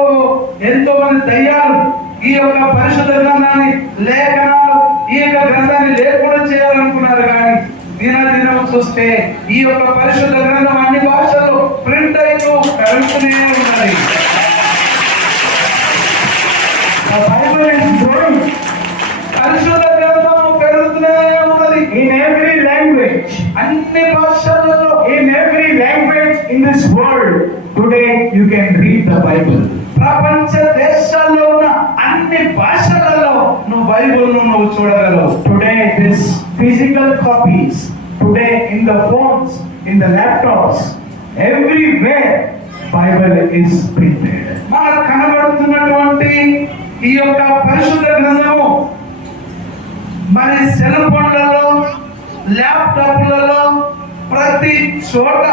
మంది దయ్యాలు ఈ యొక్క పరిశుద్ధ గ్రంథాన్ని, లేఖనాలు, ఈ యొక్క గ్రంథాన్ని లేకుండా చేయాలనుకున్నారు. కానీ దినదినం చూస్తే ఈ యొక్క పరిశుద్ధ గ్రంథం అన్ని భాషల్లో ప్రింట్ అయితూ పెరుగుతూనే ఉన్నది. The Bible is growing పరిశుద్ధ గ్రంథం పెరుగుతూనే ఉన్నది. in every language. అన్ని భాషలలో, In every language in this world, today you can read the Bible. ప్రపంచ దేశాల్లో ఉన్న అన్ని భాషలలో నువ్వు బైబిల్ను నువ్వు చూడగలవు. Today, this physical copies, today in the phones, in the laptops, everywhere Bible is printed. మనకు కనబడుతున్నటువంటి ఈ యొక్క పరిశుద్ధ గ్రంథము మరి సెల్ ఫోన్లలో, ల్యాప్టాప్లలో ప్రతి చోట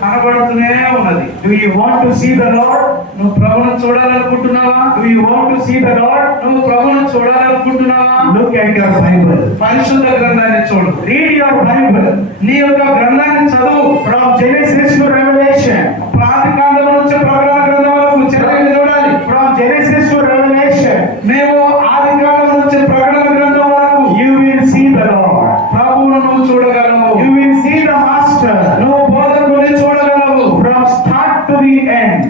కనబడుతూనే ఉన్నది. Do you want to see the Lord? నువ్వు ప్రభువును చూడాలనుకుంటున్నావా? Do you want to see the Lord? నువ్వు ప్రభువును చూడాలనుకుంటున్నావా? Look at your Bible. పరిశుద్ధ గ్రంథాన్ని చూడు. Read your Bible. నీ యొక్క గ్రంథాన్ని చదువు. From Genesis to Revelation. ప్రాదికాండం నుంచి ప్రకటన గ్రంథం వరకు చదివి చూడాలి. From Genesis to Revelation. మేము ఆదికాండం నుంచి ప్రకటన గ్రంథం వరకు You will see the Lord. ప్రభువును నువ్వు చూడగలవు. You will see the Master. నువ్వు బోధకుడిని చూడగలవు. From start to the end.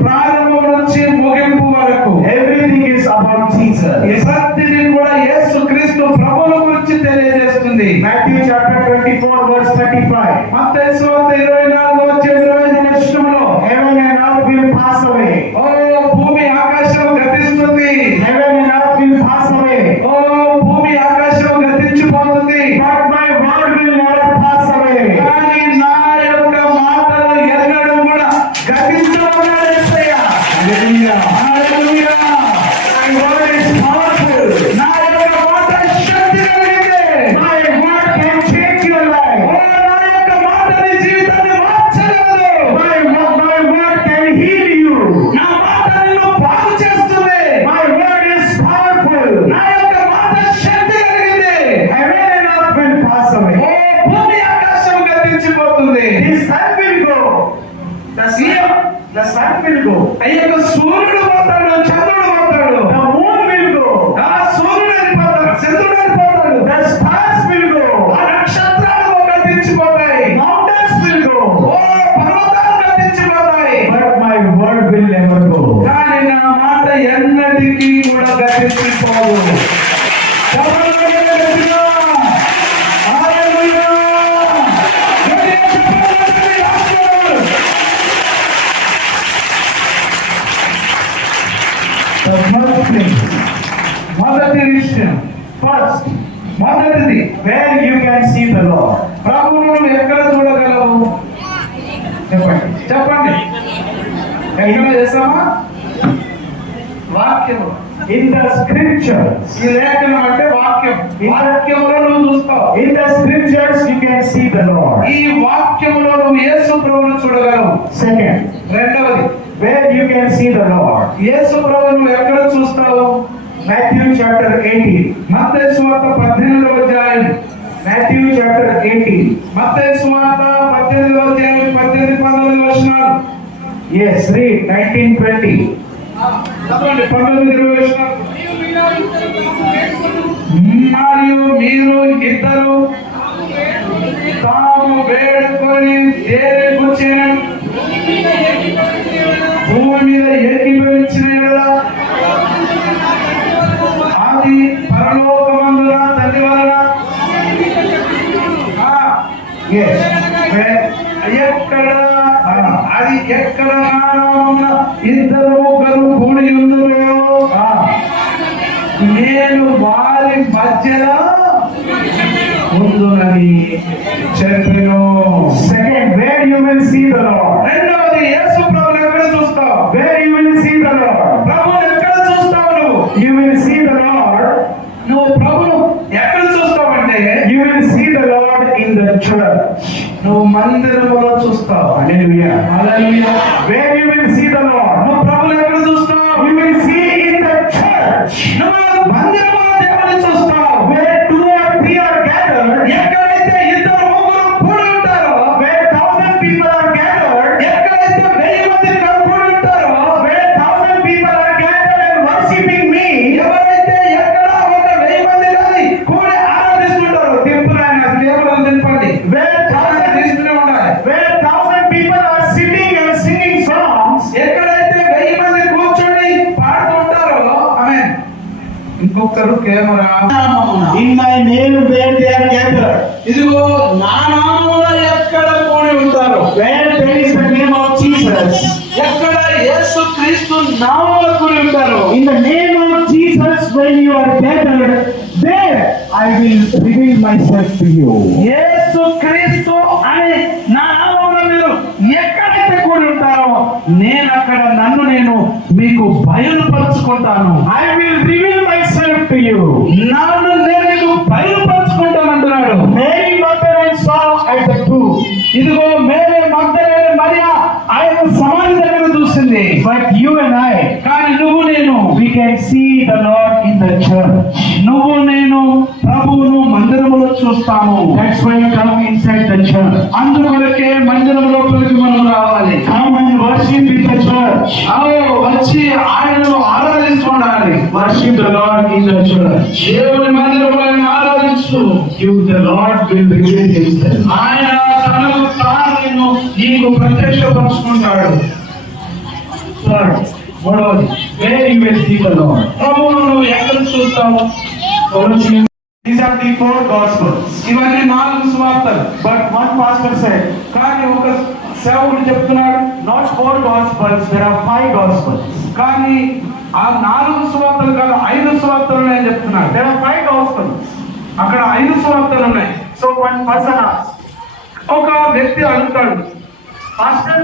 ప్రారంభం నుంచి ముగింపు వరకు Everything is about Jesus. ప్రతిదీ కూడా యేసుక్రీస్తు ప్రభువుల గురించి తెలియజేస్తుంది. Matthew chapter 24 verse 35. మత్తయి సువార్త 24:25 వచనంలో Heaven and earth will pass away. ఓ భూమి ఆకాశం గతిస్తుంది. Heaven and earth will pass away. ఓ భూమి ఆకాశం గతించిపోతుంది. But my word will never pass away. కానీ నా యొక్క మాటలు ఎన్నడూ కూడా గతించబడలేదు యేసయ్యా. Hallelujah. Hallelujah. My word is powerful. నా యొక్క మాట శక్తి కలిగింది. My word can change your life. ఓ నా యొక్క మాట నీ జీవితాన్ని మార్చగలదు. My word can heal you. నా మాట నిన్ను బాగు చేస్తుంది. My word is powerful. నా యొక్క మాట శక్తి కలిగింది. Heaven and earth will pass away. ఓ భూమి ఆకాశం గతించిపోతుంది. The sun will go. The sun will go. ఆ యొక్క సూర్యుడు పోతాడు, చంద్రుడు పోతాడు. The moon will go. ఆ సూర్యుడు వెళ్ళిపోతాడు, చంద్రుడు వెళ్ళిపోతాడు. The stars will go. ఆ నక్షత్రాలు గతించిపోతాయి. Mountains will go. ఓ పర్వతాలు గతించిపోతాయి. But my word will never go. కానీ నా మాట ఎన్నటికీ కూడా గతించిపోదు. చెప్పండి గట్టిగా. హల్లెలూయా. గట్టిగా చెప్పండి రాజుగారు. The first thing, మొదటి విషయం, first, మొదటిది where you can see the Lord. ప్రభువును నువ్వు ఎక్కడ చూడగలవు? చెప్పండి. చెప్పండి. ఎక్కడ చేస్తామా? వాక్యము. In the scriptures. ఈ లేఖనం అంటే వాక్యం. వాక్యములో నువ్వు చూస్తావు. In the scriptures you can see the Lord. ఈ వాక్యములో నువ్వు యేసు ప్రభువును చూడగలవు. Second, రెండవది, where you can see the Lord. యేసు ప్రభువును నువ్వు ఎక్కడ చూస్తావు? Matthew chapter 18. మత్తయి సువార్త 18వ అధ్యాయం. Matthew chapter 18. మత్తయి సువార్త 18వ అధ్యాయం 18-19 వచనాలు. Yes, read 19-20. చదవండి. 19-20 వచనాలు. మరియు మీరు ఇద్దరు తాము వేడుకొని దేని గురించి భూమి మీద ఏకీభవించిన యెడల అది పరలోకమందున తండ్రి వలన Yes. ఎక్కడ నామమున ఇద్దరు ముగ్గురు కూడి ఉందురో నేను వారి మధ్యలో ఉందునని చెప్పెను. Second, where you will see the Lord. రెండవది, యేసు ప్రభువుని ఎక్కడ చూస్తావు? Where you will see the Lord. ప్రభువుని ఎక్కడ చూస్తావు నువ్వు? You will see the Lord. నువ్వు ప్రభువును ఎక్కడ చూస్తావంటే You will see the Lord in the church. నువ్వు మందిరములో చూస్తావు. Hallelujah. Hallelujah. Where you will see the Lord. నువ్వు ప్రభువుని ఎక్కడ చూస్తావు? You will see in the church. నువ్వు మందిరములో దేవుని చూస్తావు. Where 2 or 3 are gathered. ఎక్కడైతే ఇద్దరు ముగ్గురు కూడి ఉంటారో, Where 1,000 people are gathered. ఎక్కడైతే 1000 మంది కూడి ఉంటారో, Where 1,000 people are gathered and worshiping me. ఎవరైతే ఎక్కడ ఒక 1000 మంది కానీ కూడి ఆరాధిస్తుంటారో, తిప్పులైన దేవులను తిప్పండి. Where 1,000 తీస్తూనే ఉండాలి. Where 1,000 people are sitting and singing songs. ఎక్కడైతే 1000 మంది కూర్చొని పాడుతుంటారో, ఆమేన్. ఇంకొకరు camera In my name where they are gathered. ఇదిగో నా నామములో ఎక్కడ కూడి ఉంటారో, Where there is the name of Jesus. ఎక్కడ యేసు క్రీస్తు నామములో కూడి ఉంటారో, In the name of Jesus when you are gathered, there I will reveal myself to you. యేసు క్రీస్తు అని నా నామములో మీరు ఎక్కడైతే కూడి ఉంటారో నేను అక్కడ నన్ను నేను మీకు బయలుపరుచుకుంటాను. I will reveal myself to you. నన్ను నేను మీకు బయలుపరుచుకుంటాను అంటున్నాడు. Mary Magdalene saw at the tomb, ఇదిగో మేరీ మగ్దలేనే మరియా ఆయన సమాధి దగ్గర చూసింది. but you and I, కానీ నువ్వు నేను we can see the Lord in the church. నువ్వు నేను ప్రభువును మందిరములో చూస్తాము. That's why you come inside the church. అందుకొరకే మందిరంలోకి మనం రావాలి. Come and worship in the church. వచ్చి ఆయనను ఆరాధించుకోవాలి. Worship the Lord in the church. దేవుని మందిరంలో ఆరాధించు. You, the Lord will reveal himself. ఆయన తనకు తాను నీకు ప్రత్యక్షపరుచుకుంటాడు. Moreover, where you will see the Lord. ప్రభువును నువ్వు ఎక్కడ చూస్తావు? These are the 4 gospels. ఇవన్నీ 4 సువార్తలు. But one pastor said, కానీ ఒక సేవకుడు చెప్తున్నాడు, not 4 gospels, there are 5 gospels. కానీ ఆ 4 సువార్తలు కాదు 5 సువార్తలు ఉన్నాయని చెప్తున్నాడు. There are 5 gospels. అక్కడ 5 సువార్తలు ఉన్నాయి. So one person asked, ఒక వ్యక్తి అడుగుతాడు, Pastor,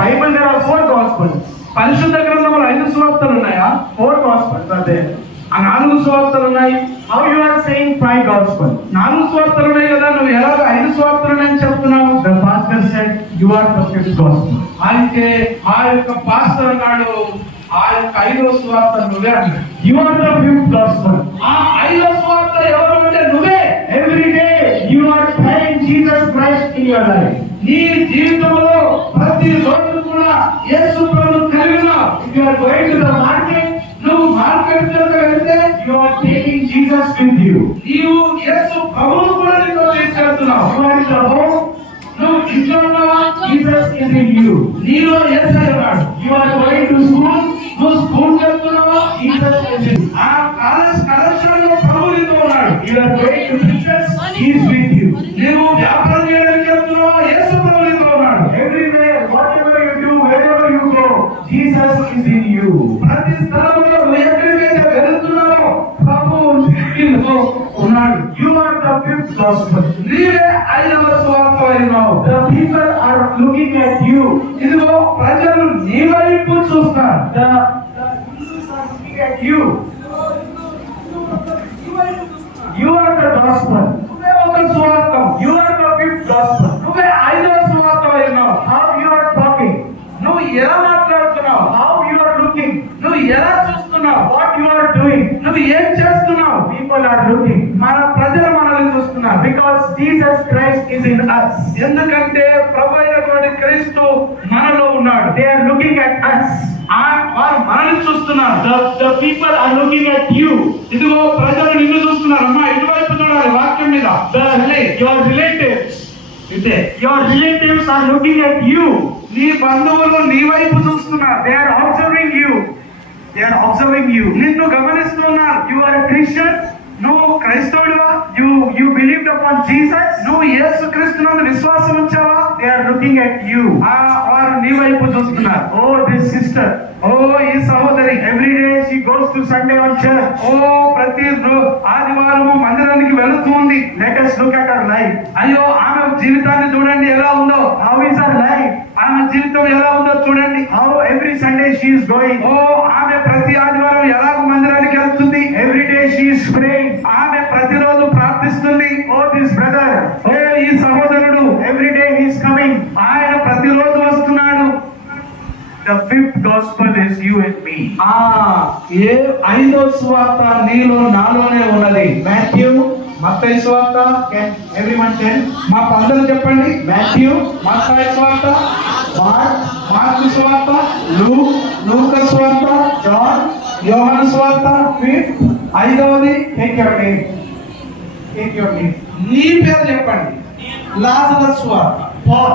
Bible there are 4 gospels. పరిశుద్ధ గ్రంథంలో 5 సువార్తలు ఉన్నాయా? 4 gospels are there. ఆ 4 సువార్తలు ఉన్నాయి. How you are saying 5 gospels? 4 సువార్తలు ఉన్నాయి కదా, నువ్వు ఎలాగ 5 సువార్తలు ఉన్నాయని చెప్తున్నావు? The pastor said, you are the 5th gospel. అయితే ఆ యొక్క పాస్టర్ అన్నాడు, ఆ యొక్క 5వ సువార్త నువ్వే అన్నాడు. You are the 5th gospel. ఆ 5వ సువార్త ఎవరు అంటే నువ్వే. Every day you are carrying Jesus Christ in your life. నీ జీవితంలో ప్రతి రోజు కూడా యేసు ప్రభువును కలిగి ఉన్నావు. If you are going to the market, నువ్వు మార్కెట్ లోకి వెళ్తే you are taking Jesus with you. నీవు యేసు ప్రభువును కూడా నీతో తీసుకెళ్తున్నావు. You are in the home, నువ్వు ఇంట్లో ఉన్నావా? Jesus is in you. నీలో యేసు ఉన్నాడు. You are going to school, నువ్వు స్కూల్ వెళ్తున్నావా? Jesus is in you. ఆ కళాశాలలో ప్రభువు నీతో ఉన్నాడు. You are going to business, He is with you. నీవు వ్యాపారం చేయడానికి వెళ్తున్నావా? యేసు ప్రభువు నీతో ఉన్నాడు. Everywhere, whatever you do, wherever you go, Jesus is in you. ప్రతి స్థలంలో నువ్వు ఎక్కడికైతే వెళ్తున్నావో ప్రభువు నీతో ఉన్నాడు. You are the 5th gospel. నీవే 5వ సువార్త అయినావు. The people are looking at you. ఇదిగో ప్రజలు నీ వైపు చూస్తారు. The Hindus are looking at you. You are the gospel. నువ్వే ఒక సువార్తం. You are the 5th gospel. నువ్వే 5వ సువార్త అయినావు. How you are talking, నువ్వు ఎలా మాట్లాడుతున్నావు? how you are looking, నువ్వు ఎలా చూస్తున్నావు? what you are doing, నువ్వు ఏం చేస్తున్నావు? people are looking. మన ప్రజలు మనల్ని చూస్తున్నారు. Because Jesus Christ is in us. ఎందుకంటే ప్రభు అయినటువంటి క్రీస్తు మనలో ఉన్నాడు. They are looking at us. వారు మనల్ని చూస్తున్నారు. The people are looking at you. ఇదిగో ప్రజలు నిన్ను చూస్తున్నారు. అమ్మా ఇటువైపు చూడాలి వాక్యం మీద. Your relatives. ఇదే Your relatives are looking at you. నీ బంధువులు నీ వైపు చూస్తున్నారు. They are observing you. They are observing you. నిన్ను గమనిస్తున్నారు. You are a Christian. నువ్వు క్రైస్తవుడివా? You believed upon Jesus. నువ్వు యేసు క్రీస్తునందు విశ్వాసం ఉంచావా? They are looking at you. వారు నీ వైపు చూస్తున్నారు. Oh, this sister. ఓ ఈ సహోదరి Every day she goes to Sunday on church. ఓ ప్రతి ఆదివారము మందిరానికి వెళుతుంది. Let us look at her life. అయ్యో ఆమె జీవితాన్ని చూడండి ఎలా ఉందో. How is her life? ఆమె జీవితం ఎలా ఉందో చూడండి. How every Sunday she is going. ఓ ఆమె ప్రతి ఆదివారం ఎలాగ మందిరానికి వెళ్తుంది. Every day she is praying. ఆమె ప్రతిరోజు ప్రార్థిస్తుంది. Oh, this brother. ఓ ఈ సహోదరుడు Every day he is coming. ఆయన ప్రతిరోజు వస్తున్నాడు. The 5th gospel is you and me. ఏ 5వ సువార్త నీలో నాలోనే ఉన్నది. Matthew. మత్తయి సువార్త. Can everyone tell? మా అందరూ చెప్పండి. Matthew. మత్తయి సువార్త, Mark. మార్కు సువార్త, Luke. లూకా సువార్త, John. యోహాను సువార్త. 5th. 5వది Take your name. Take your name. నీ పేరు చెప్పండి. లాజరస్ సువార్త. Paul.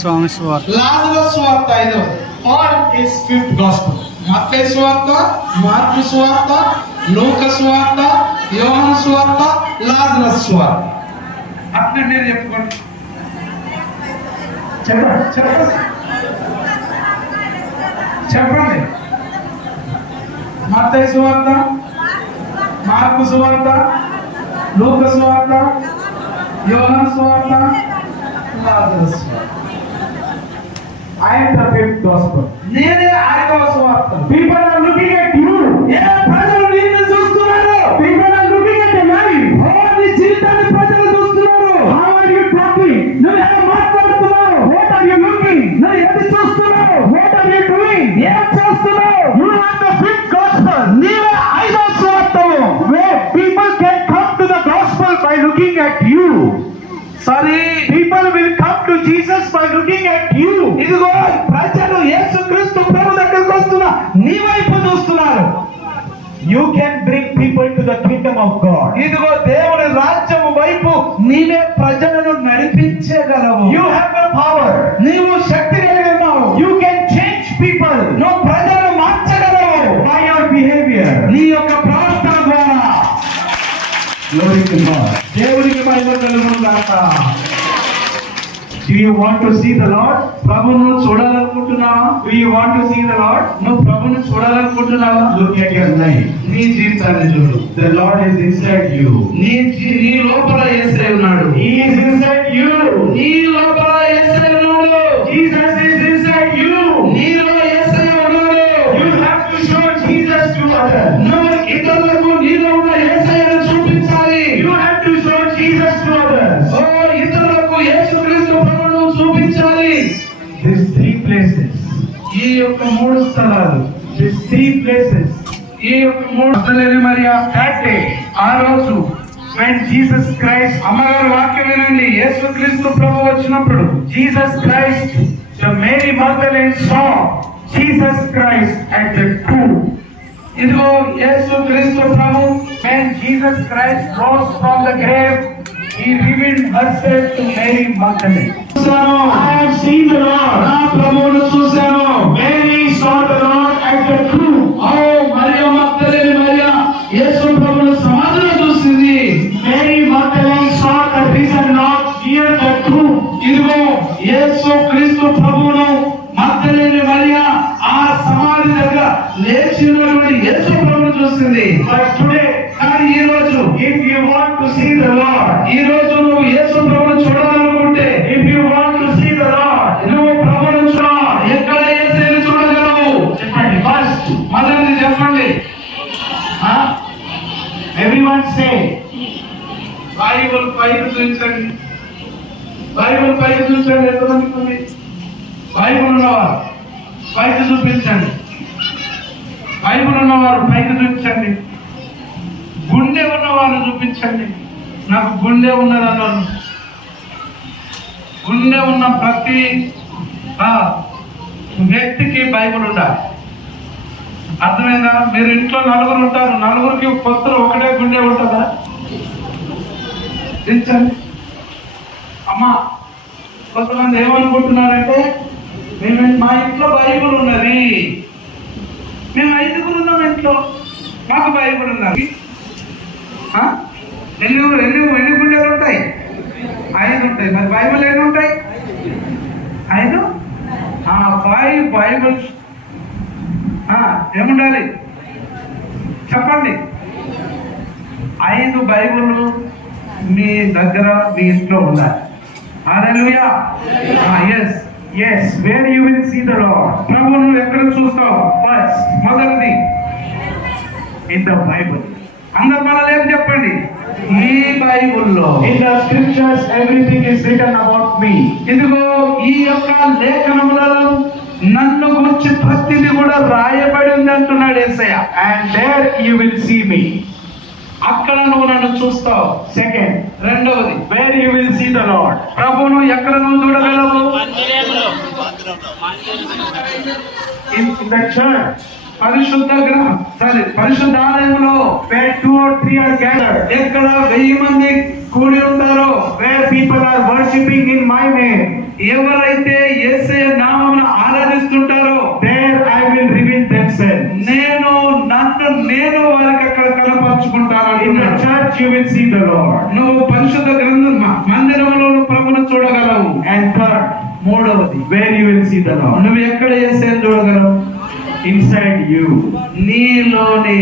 స్వామి సువార్త. లాజరస్ సువార్త 5వది. Paul is 5th gospel. మత్తయి సువార్త, మార్కు సువార్త, లూకా సువార్త, యోహాను సువార్త, లాజరస్ సువార్త. అట్లా మీరు చెప్పుకోండి. చెప్పండి. చెప్పండి. మత్తయి సువార్త, మార్కు సువార్త, లూకా సువార్త, యోహాను సువార్త, లాజరస్ సువార్త. I am the fifth gospel. నేనే 5వ సువార్త. People are looking at you. ఏ ప్రజలు నిన్ను చూస్తున్నారు? People are looking at your life. నీ జీవితాన్ని ప్రజలు చూస్తున్నారు. How are you talking? నువ్వు ఎలా మాట్లాడుతున్నావు? What are you looking? నువ్వు ఏది చూస్తున్నావు? What are you doing? ఏం చేస్తున్నావు? You are the fifth gospel. నీవే 5వ సువార్తవు. Where people can come to the gospel by looking at you. Sorry, People will come to Jesus by looking at you. ఇదిగో ప్రజలు యేసుక్రీస్తు ప్రభు దగ్గరికి వస్తున్నా నీ వైపు చూస్తున్నారు. You can bring people to the kingdom of God. ఇదిగో దేవుని రాజ్యం వైపు నీవే ప్రజలను నడిపించగలవు. You have the power. నీవు శక్తి కలిగి ఉన్నావు. You can change people నువ్వు ప్రజలను మార్చగలవు by your behavior. నీ యొక్క ప్రవర్తన ద్వారా. Glory to God. దేవునికి మహిమ కలుగును గాక. Do you want to see the Lord? ప్రభువును చూడాలనుకుంటున్నావా? Do you want to see the Lord? నువ్వు ప్రభువును చూడాలనుకుంటున్నావా? Look at your life. నీ జీవితాన్ని చూడు. The Lord is inside you. నీ లోపల యేసయ్య ఉన్నాడు. He is inside you. నీ లోపల యేసయ్య ఉన్నాడు. Jesus is inside you. నీలో యేసయ్య ఉన్నాడు. You have to show Jesus to others. నువ్వు ఇతరులకు నీలో ఉన్న యేసయ్యను చూపించాలి. You have to show Jesus to others. ఓ ఇతరులకు యేసుక్రీస్తు ప్రభువును చూపించాలి. These 3 places. ఈ యొక్క 3 స్థలాలు, These 3 places. ఈ యొక్క 3 మగ్దలేని మరియా That day, ఆ రోజు when Jesus Christ, అమ్మగారు వాక్యం వినండి. యేసుక్రీస్తు ప్రభు వచ్చినప్పుడు Jesus Christ, the Mary Magdalene saw Jesus Christ at the tomb. ఇదిగో యేసుక్రీస్తు ప్రభు When Jesus Christ rose from the grave, he revealed herself to Mary Magdalene. చూశాను. I have seen the Lord. నా ప్రభువును చూశాను. Mary saw the Lord at the tomb. ఓ మరియా మగ్దలేని మరియా యేసు ప్రభువును సమాధిలో చూసింది. Mary Magdalene saw the risen Lord near the tomb. ఇదిగో యేసుక్రీస్తు ప్రభువును మగ్దలేని మరియా ఆ సమాధి దగ్గర లేచి ఉన్నటువంటి యేసు ప్రభువును చూసింది. But today, కానీ ఈ రోజు if you want to see the Lord, ఈ రోజు నువ్వు యేసు ప్రభువును చూడాలనుకుంటే, if you want to see the Lord, నువ్వు ప్రభువును చూడాలి. ఎక్కడ యేసుని చూడగలవు? చెప్పండి. First, మొదటిది చెప్పండి. everyone say, బైబిల్ పైకి చూపించండి. బైబిల్ పైకి చూపించండి. ఎంతమందికి ఉంది బైబిల్ ఉన్నవారు పైకి చూపించండి. బైబిల్ ఉన్నవారు పైకి చూపించండి. గుండె ఉన్నవారు చూపించండి. నాకు గుండె ఉన్నదన్నారు. గుండె ఉన్న ప్రతి వ్యక్తికి బైబిల్ ఉండాలి. అర్థమైందా? మీరు ఇంట్లో 4 ఉంటారు. 4కి కొత్తలో ఒకటే గుండె ఉంటుందా? తెలుసండి అమ్మా. కొంతమంది ఏమనుకుంటున్నారంటే మా ఇంట్లో బైబిల్ ఉన్నది, మేము 5గురు ఉన్నాం ఇంట్లో, మాకు బైబిల్ ఉన్నది. ఎన్ని గుండెలు ఉంటాయి? 5 ఉంటాయి. మరి బైబిల్ ఎన్ని ఉంటాయి? 5. 5 బైబిల్స్ ఏముండాలి చెప్పండి. 5 బైబిల్ మీ దగ్గర మీ ఇంట్లో ఉండాలి. హల్లెలూయా. yes, where you will see the Lord? ప్రభువును ఎక్కడ చూస్తావు? First, మొదటిది in the Bible. అందరు మనల్ని ఏం చెప్పండి? ఈ బైబిల్లో In the scriptures, everything is written about me. ఇదిగో ఈ యొక్క లేఖనములలో నన్ను గురించి ప్రతిదీ కూడా రాయబడి ఉంది అంటున్నాడు యేసయ్య. And there you will see me. అక్కడ నువ్వు నన్ను చూస్తావు. Second, రెండవది where you will see the Lord? ప్రభువును ఎక్కడ నువ్వు చూడగలవు? In the church, పరిశుద్ధాలయంలో where 2 or 3 are gathered, ఎక్కడ 1000 మంది కూడి ఉంటారో, where people are worshipping in my name, ఎవరైతే యేసయ్య నామమును ఆరాధిస్తుంటారో, there I will reveal themselves. నేను వారికి అక్కడ కనపరుచుకుంటాను. In the church you will see the Lord. నువ్వు పరిశుద్ధ గ్రంథం మందిరంలో ప్రభువును చూడగలవు. And third, మూడవది where you will see the Lord? నువ్వు ఎక్కడ యేసయ్యను చూడగలవు? Inside you. నీలోనే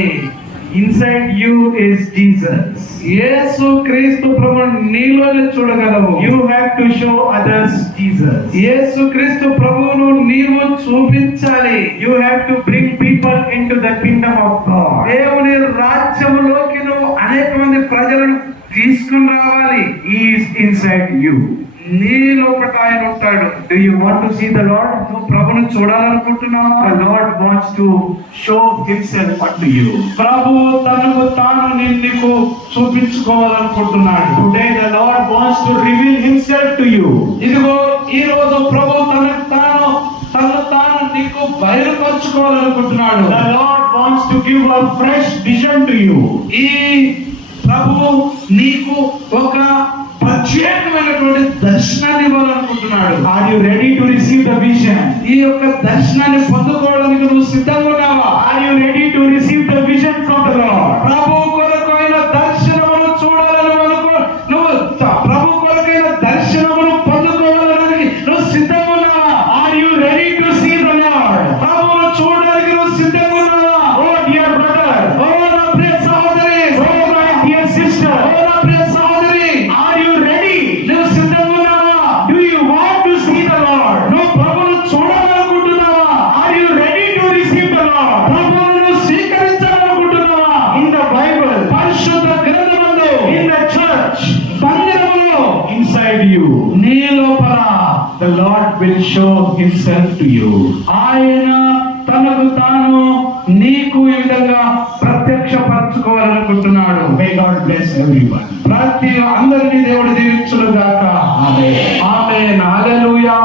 Inside you is Jesus. యేసు క్రీస్తు ప్రభు నీలోనే చూడగలవు. You have to show others Jesus. యేసు క్రీస్తు ప్రభువును నీవు చూపించాలి. You have to bring people into the kingdom of God. దేవుని రాజ్యములోకి నువ్వు అనేక మంది ప్రజలను తీసుకుని రావాలి. He is inside you. నీ లోపట ఆయన ఉంటాడు. Do you want to see the Lord? నువ్వు ప్రభుని చూడాలనుకుంటున్నావా? The Lord wants to show himself unto you. ప్రభు తనకు తాను నీకు చూపించుకోవాలనుకుంటున్నాడు. Today the Lord wants to reveal himself to you. ఇదిగో ఈ రోజు ప్రభు తనను తాను నీకు బయలుపరచుకోవాలనుకుంటున్నాడు. The Lord wants to give a fresh vision to you. ఈ ప్రభువు నీకు ఒక ప్రత్యేకమైనటువంటి దర్శనాన్ని ఇవ్వాలనుకుంటున్నాడు. Are you ready to receive the vision? ఈ యొక్క దర్శనాన్ని పొందుకోవడానికి నువ్వు సిద్ధంగా ఉన్నావా? Are you ready to receive the vision from the Lord? ప్రభు కొరకైన దర్శనమును చూడాలని నువ్వు ప్రభు కొరకైన దర్శనమును పొందుకోవాలని నువ్వు సిద్ధంగా ఉన్నావా? Are you ready to see the Lord? ప్రభువును చూడడానికి నువ్వు సిద్ధంగా ఉన్నావా? Oh dear brother, ఓ నా ప్రియ సహోదరి, oh my dear sister, ఓ నా ప్రియ సహోదరి, are you ready? నువ్వు సిద్ధంగా ఉన్నావా? Do you want to see the Lord? నువ్వు ప్రభువును చూడాలనుకుంటున్నావా? Are you ready to receive the Lord? ప్రభువును స్వీకరించాలనుకుంటున్నావా? In the Bible, పరిశుద్ధ గ్రంథమందు, in the church, మందిరములో, inside you, నీ లోపల the Lord will show himself to you. ఆయన తనకు తాను నీకు ఈ విధంగా ప్రత్యక్షపరచుకోవాలనుకుంటున్నాడు. May God bless everyone. ప్రతి అందరినీ దేవుడు దీవించును గాక. ఆమేన్. హల్లెలూయా.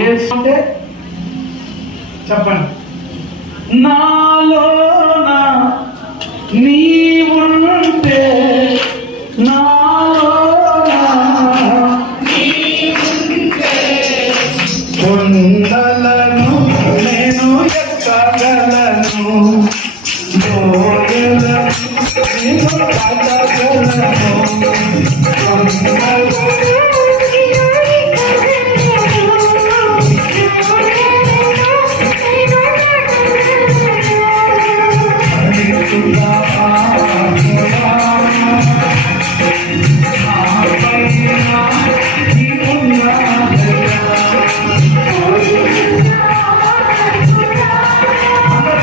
యేసు అంటే చెప్పండి. నాలోన నీవుంటే, నాలోన కొండలను నేను ఎక్కగలను, లోయలను నేను దాటగలను. అందరూ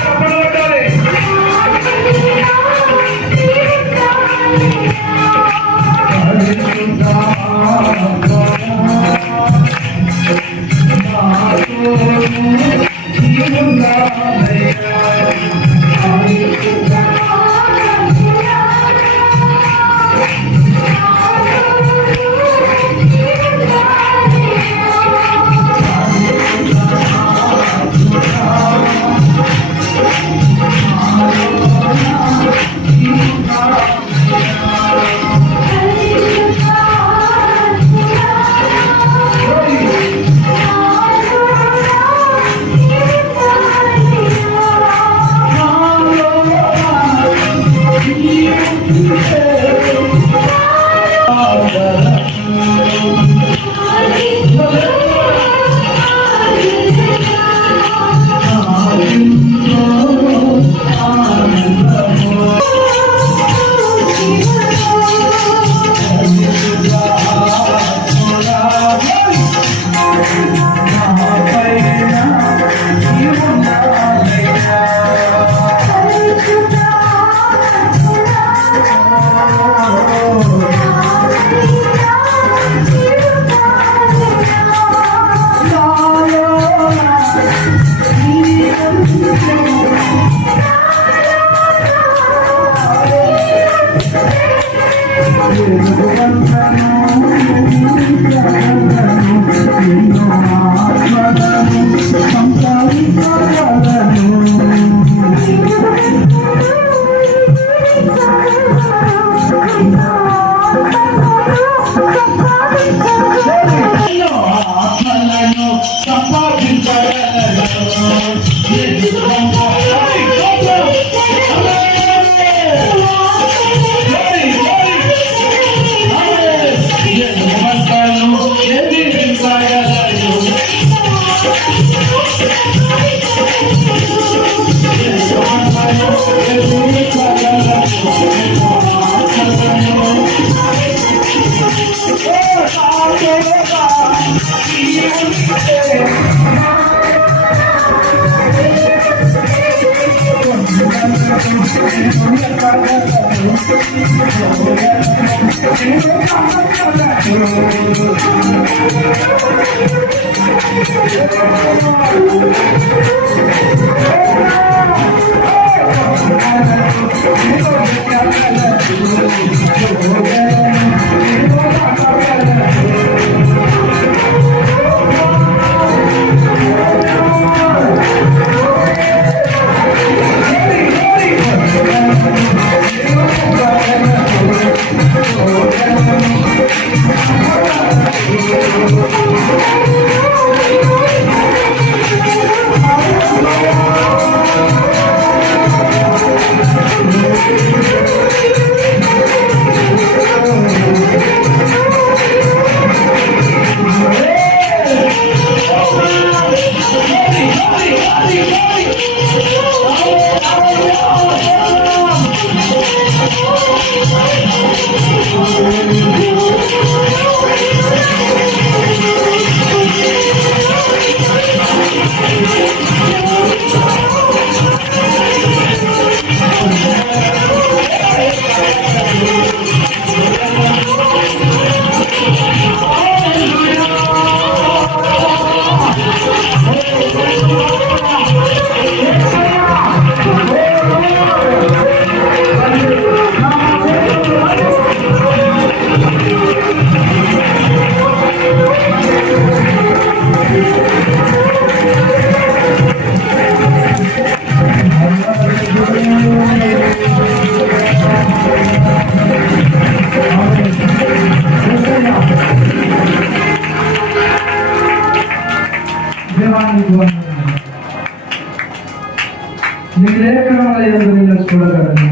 నీ లేఖనాల యందు నిన్ను చూడగలను.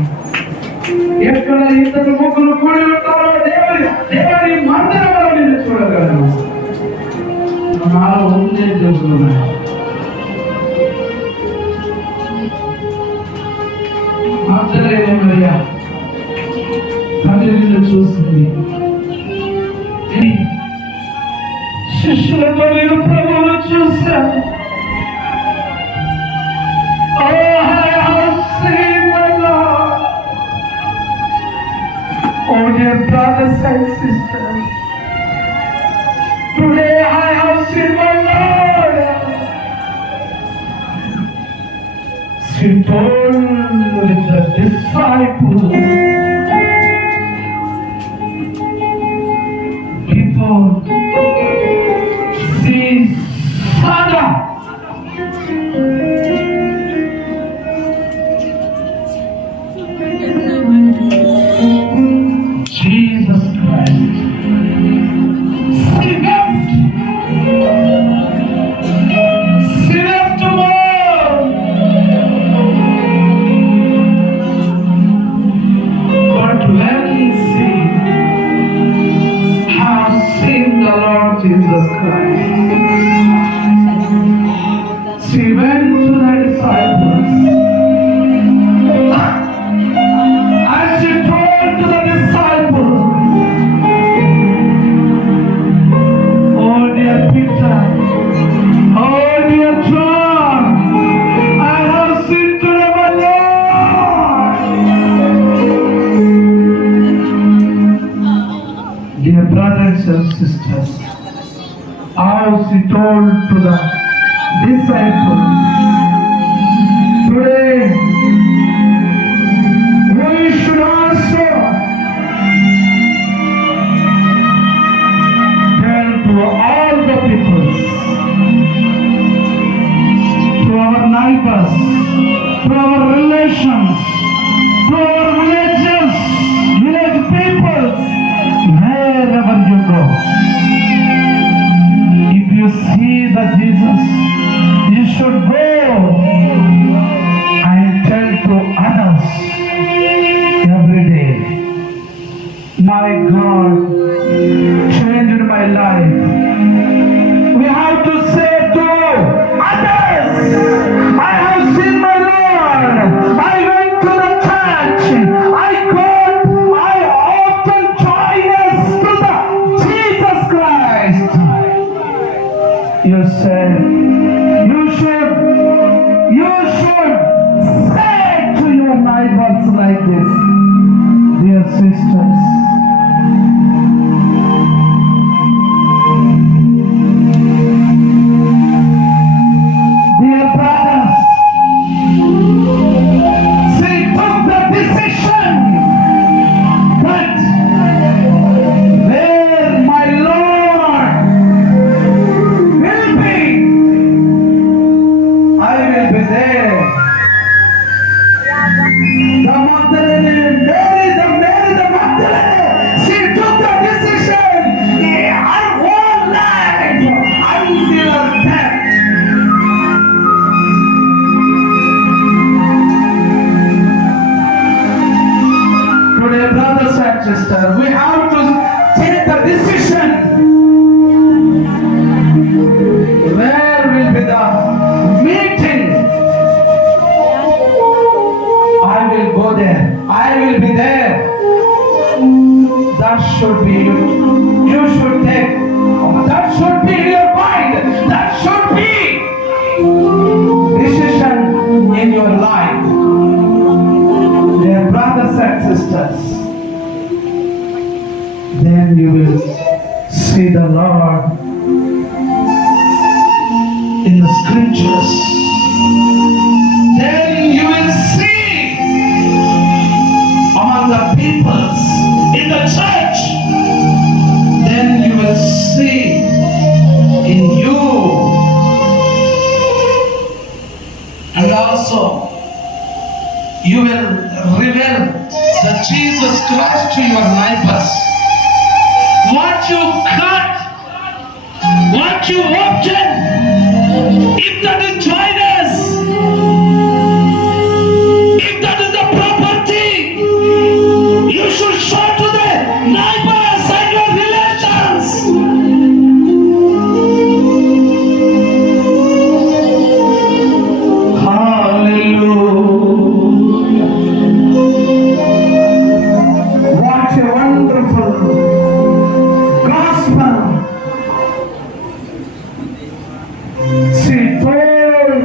ఎక్కడ ఇద్దరు ముగ్గురు కూడి ఉంటారో దేవుని మందిరంలో నిన్ను చూడగలను. నాలో ఉండే దేవుడున్నాయి. మగ్దలేనే మరియ తల్లి నిన్ను చూసింది. శిష్యులతో నేను ప్రభువును చూశాను. Oh dear brothers and sisters, today I have seen my Lord. She told the disciples before she Father. Jesus Christ. She wept. She wept more. But when she has seen the Lord Jesus Christ, she went to the disciples and she told to the disciples, "Oh dear Peter, oh dear John, I have seen today my Lord." Dear brothers and sisters, how she told to the disciples, today we should also tell to all the people, to our neighbors, to our relations, to our village people, wherever you go. If you see the Jesus, you should go and tell to others every day. My God changed my life. We have to say to others, You should say to your neighbors like this, dear sisters. Dear brothers, she took the decision that where my Lord will be, I will be there. The Magdalene, Mary the Magdalene, she took the decision her whole life until her death. Today, brothers and sisters, we have to take the decision. Where will be the meeting? I will go there. I will be there. That should be you should take. That should be in your mind. That should be decision in your life. Dear brothers and sisters, then you will see the Lord in the scriptures. Then you will see among the peoples in the church. Then you will see in you, and also you will reveal the Jesus Christ to your neighbors. What you cut, what you obtain, if that is joiners, if that is the property, you should show to the neighbors and your relations. Hallelujah. What a wonderful gospel. She told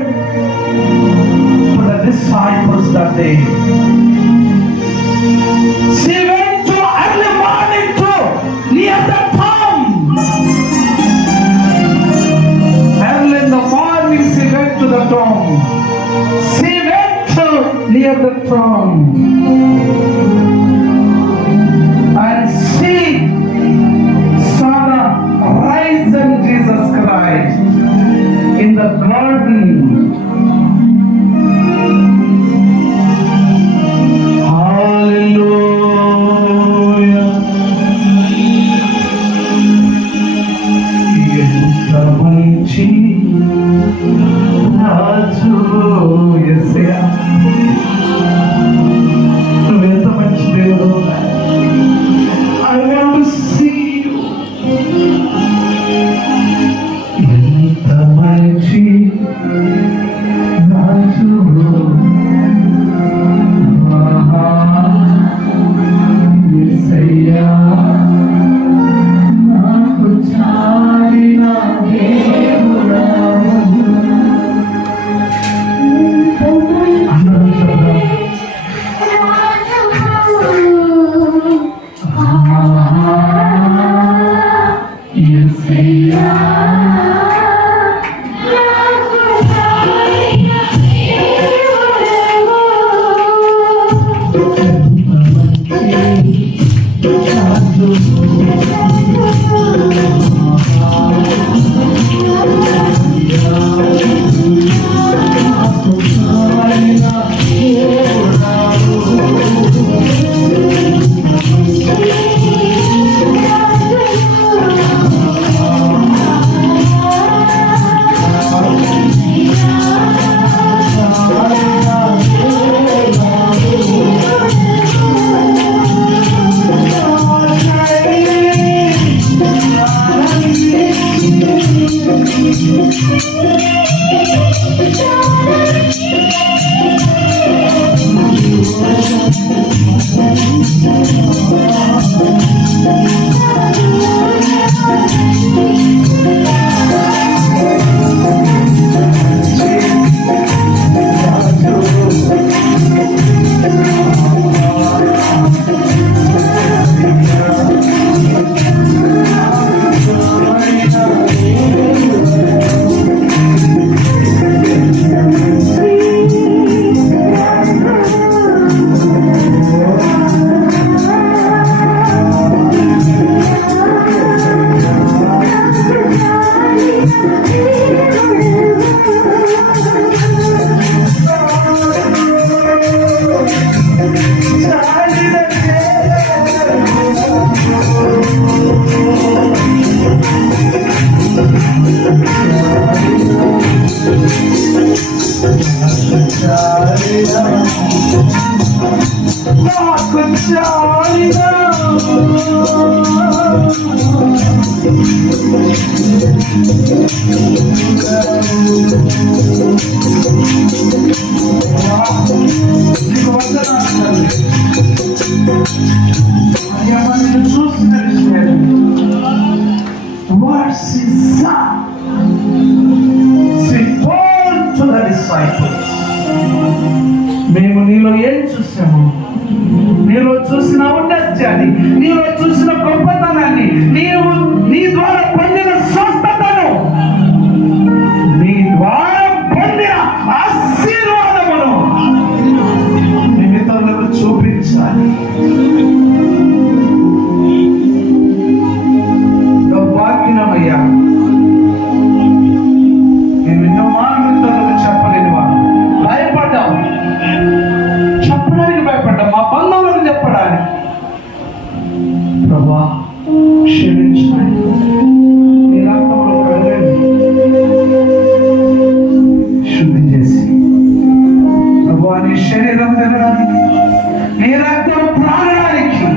to the disciples that day. She went to early morning to near the tomb. Early in the morning she went to the tomb. She went to near the tomb. And she saw the risen Jesus Christ in the garden. Hallelujah. ఎంత మంచి రాజు యేసయ్యా, నువ్వెంత మంచి దేవుడు. I want to see you. ఎంత మంచి రాజు, యేసయ్యా, నాకు చాలిన దేవుడవు. అందరూ శబ్దం. యేసయ్యా, నాకు జాలిగా నీకు వందనాలు తండ్రి. అయ్యా మనల్ని చూసి నడిచాడు. What she saw, she told to the disciples. మేము నీలో ఏం చూసాము? నీలో చూసిన ఔన్నత్యాన్ని, నీలో చూసిన గొప్పతనాన్ని, నీ ద్వారా పొందిన స్వస్థతను, నీ ద్వారా పొందిన ఆశీర్వాదమును మేము ఇతరులకు చూపించాలి. భాగ్యమయ్యా, మేము ఎన్నో మానవులకు చెప్పలేని వారు, భయపడ్డాం, చెప్పడానికి భయపడ్డాం, మా బంధువులకు చెప్పడానికి. ప్రభా క్షమించండి, నీ రక్తంలో కడగండి, శుద్ధి చేసి ప్రభా నీ శరీరం తినడానికి, నీ రక్తం ప్రాణానికి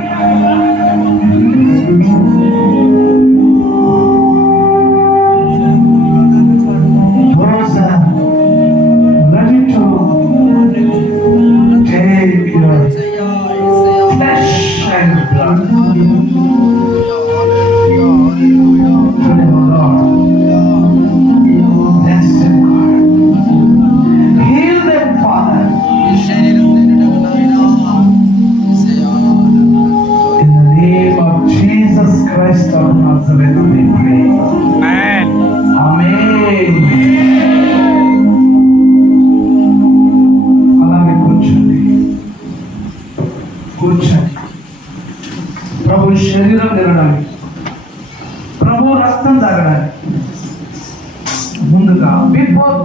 ప్రభు శరీరం తినడానికి, ప్రభు రక్తం తాగడానికి ముందుగా బిఫోర్